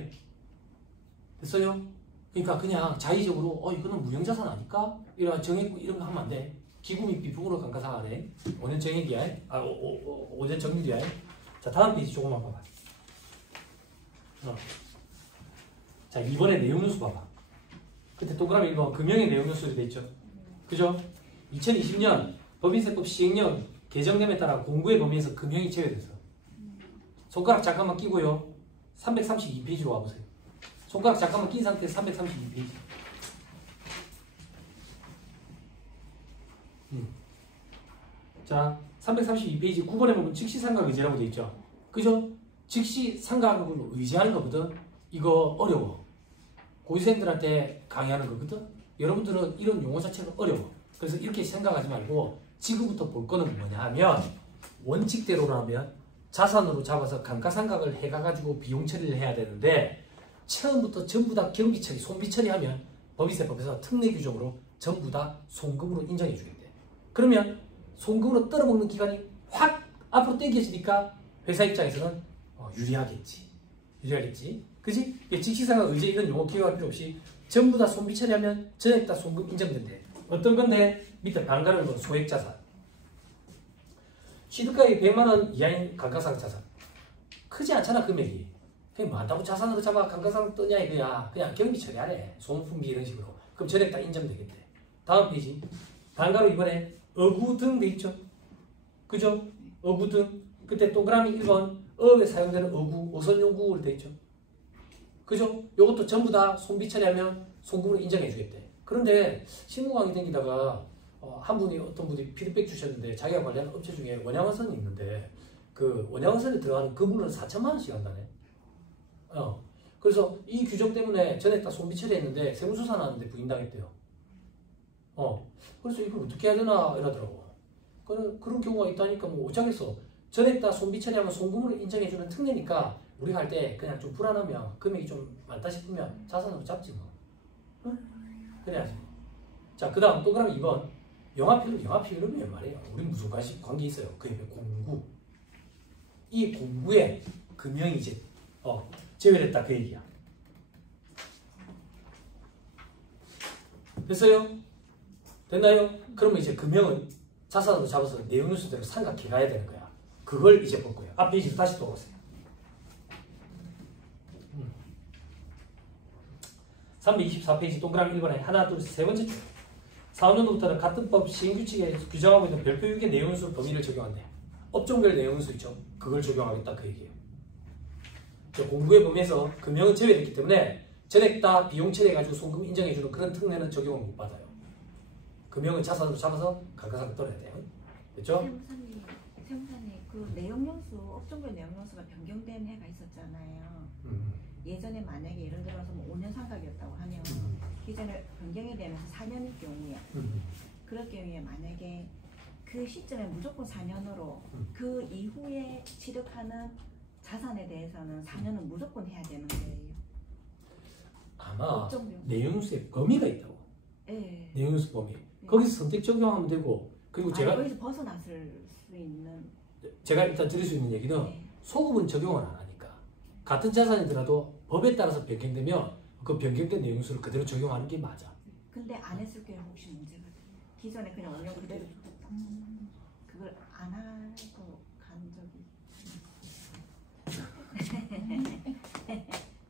됐어요? 그러니까 그냥 자의적으로 이거는 무형자산 아닐까? 이런 정액 이런 거 하면 안 돼. 기구 및 비품으로 감가상각하네. 5년 정액이야. 5년 정률이야. 자, 다음 페이지 조금만 봐봐. 자, 이번에 내용연수 봐봐. 그때 동그라미 1번 금형의 내용연수로 돼 있죠. 그죠? 2020년 법인세법 시행령 개정됨에 따라 공구의 범위에서 금형이 제외돼서 손가락 잠깐만 끼고요. 332페이지로 와보세요. 손가락 잠깐만 낀 상태에서 332페이지. 자, 332페이지 9번에 보면 직시상각 의제라고 돼 있죠. 그죠? 직시상각을 의제하는 거거든. 이거 어려워. 고시생들한테 강의하는 거거든. 여러분들은 이런 용어 자체가 어려워. 그래서 이렇게 생각하지 말고 지금부터 볼 거는 뭐냐 하면 원칙대로라면 자산으로 잡아서 감가상각을 해가지고 비용 처리를 해야 되는데 처음부터 전부 다 경비 처리, 손비 처리하면 법인세법에서 특례 규정으로 전부 다 송금으로 인정해 주겠대. 그러면 송금으로 떨어먹는 기간이 확 앞으로 당겨지니까 회사 입장에서는 유리하겠지. 그지? 직시상각 의제 이런 용어 기억할 필요 없이 전부 다 손비 처리하면 전액 다 송금 인정된대. 어떤 건데? 밑에 반가는 건 소액자산. 취득가액이 100만원 이하인 감가상각 자산. 크지 않잖아 금액이. 그냥 많다고 자산으로 잡아 감가상각 뜨냐 이거야. 그냥 경비 처리하래. 소모품비 이런 식으로. 그럼 전액 다 인정되겠대. 다음 페이지. 반가로 이번에 어구 등 돼 있죠. 그죠? 어구 등. 그때 동그라미 1번 어업에 사용되는 어구, 어선용구로 돼 있죠. 그죠? 요것도 전부 다 손비 처리하면 송금으로 인정해 주겠대. 그런데 실무 강의 댕기다가 어떤 분이 피드백 주셨는데 자기가 관리하는 업체 중에 원양어선이 있는데 그 원양어선에 들어가는 그분은 4천만 원씩 한다네. 그래서 이 규정 때문에 전에 다 손비 처리했는데 세무조사 나왔는데 부인당했대요. 그래서 이걸 어떻게 해야 되나 이러더라고. 그런 경우가 있다니까 뭐 어쩌겠어. 전에 다 손비 처리하면 송금으로 인정해주는 특례니까 우리가 할 때 그냥 좀 불안하면 금액이 좀 많다 싶으면 자산으로 잡지 뭐. 그래야지. 자, 그 다음 동그라미 2번. 영화필름이 웬 말이에요? 우린 무슨 관계 있어요? 그게 공구. 이 공구에 금형이 이제 제외됐다 그 얘기야. 됐어요? 됐나요? 그러면 이제 금형은 자산으로 잡아서 내용순서대로 삼각해 가야 되는 거야. 그걸 이제 볼 거예요. 앞 페이지 다시 또 보세요. 324페이지 동그라미 1번에 하나, 둘, 세 번째 줄. 4학년도부터는 같은 법 시행규칙에 규정하고 있는 별표 6의 내용수 범위를 적용한대. 업종별 내용수 있죠. 그걸 적용하겠다 그 얘기예요. 공부의 범위에서 금형은 제외됐기 때문에 전액 다 비용 처리해가지고 송금 인정해주는 그런 특례는 적용을 못 받아요. 금형은 자산으로 잡아서 감가상각 떨어야 돼요. 됐죠? 세무사님 그 내용연수, 업종별 내용연수가 변경된 해가 있었잖아요. 예전에 만약에 예를 들어서 뭐 5년 상각이었다고 하면 기존에 변경이 되면서 4년일 경우에 그럴 경우에 만약에 그 시점에 무조건 4년으로 그 이후에 취득하는 자산에 대해서는 4년은 무조건 해야 되는 거예요. 아마 내용수의 범위가 있다고. 네. 내용수 범위. 거기서 선택 적용하면 되고 그리고 제가 거기서 벗어났을 수 있는 제가 일단 드릴 수 있는 얘기는 소급은 적용을 안 하니까 같은 자산이더라도 법에 따라서 변경되면 그 변경된 내용수를 그대로 적용하는 게 맞아. 근데 안 했을 경우 혹시 문제가 돼요? 기존에 그냥 운영 그대로 줬다. 그걸 안 하고 간 적이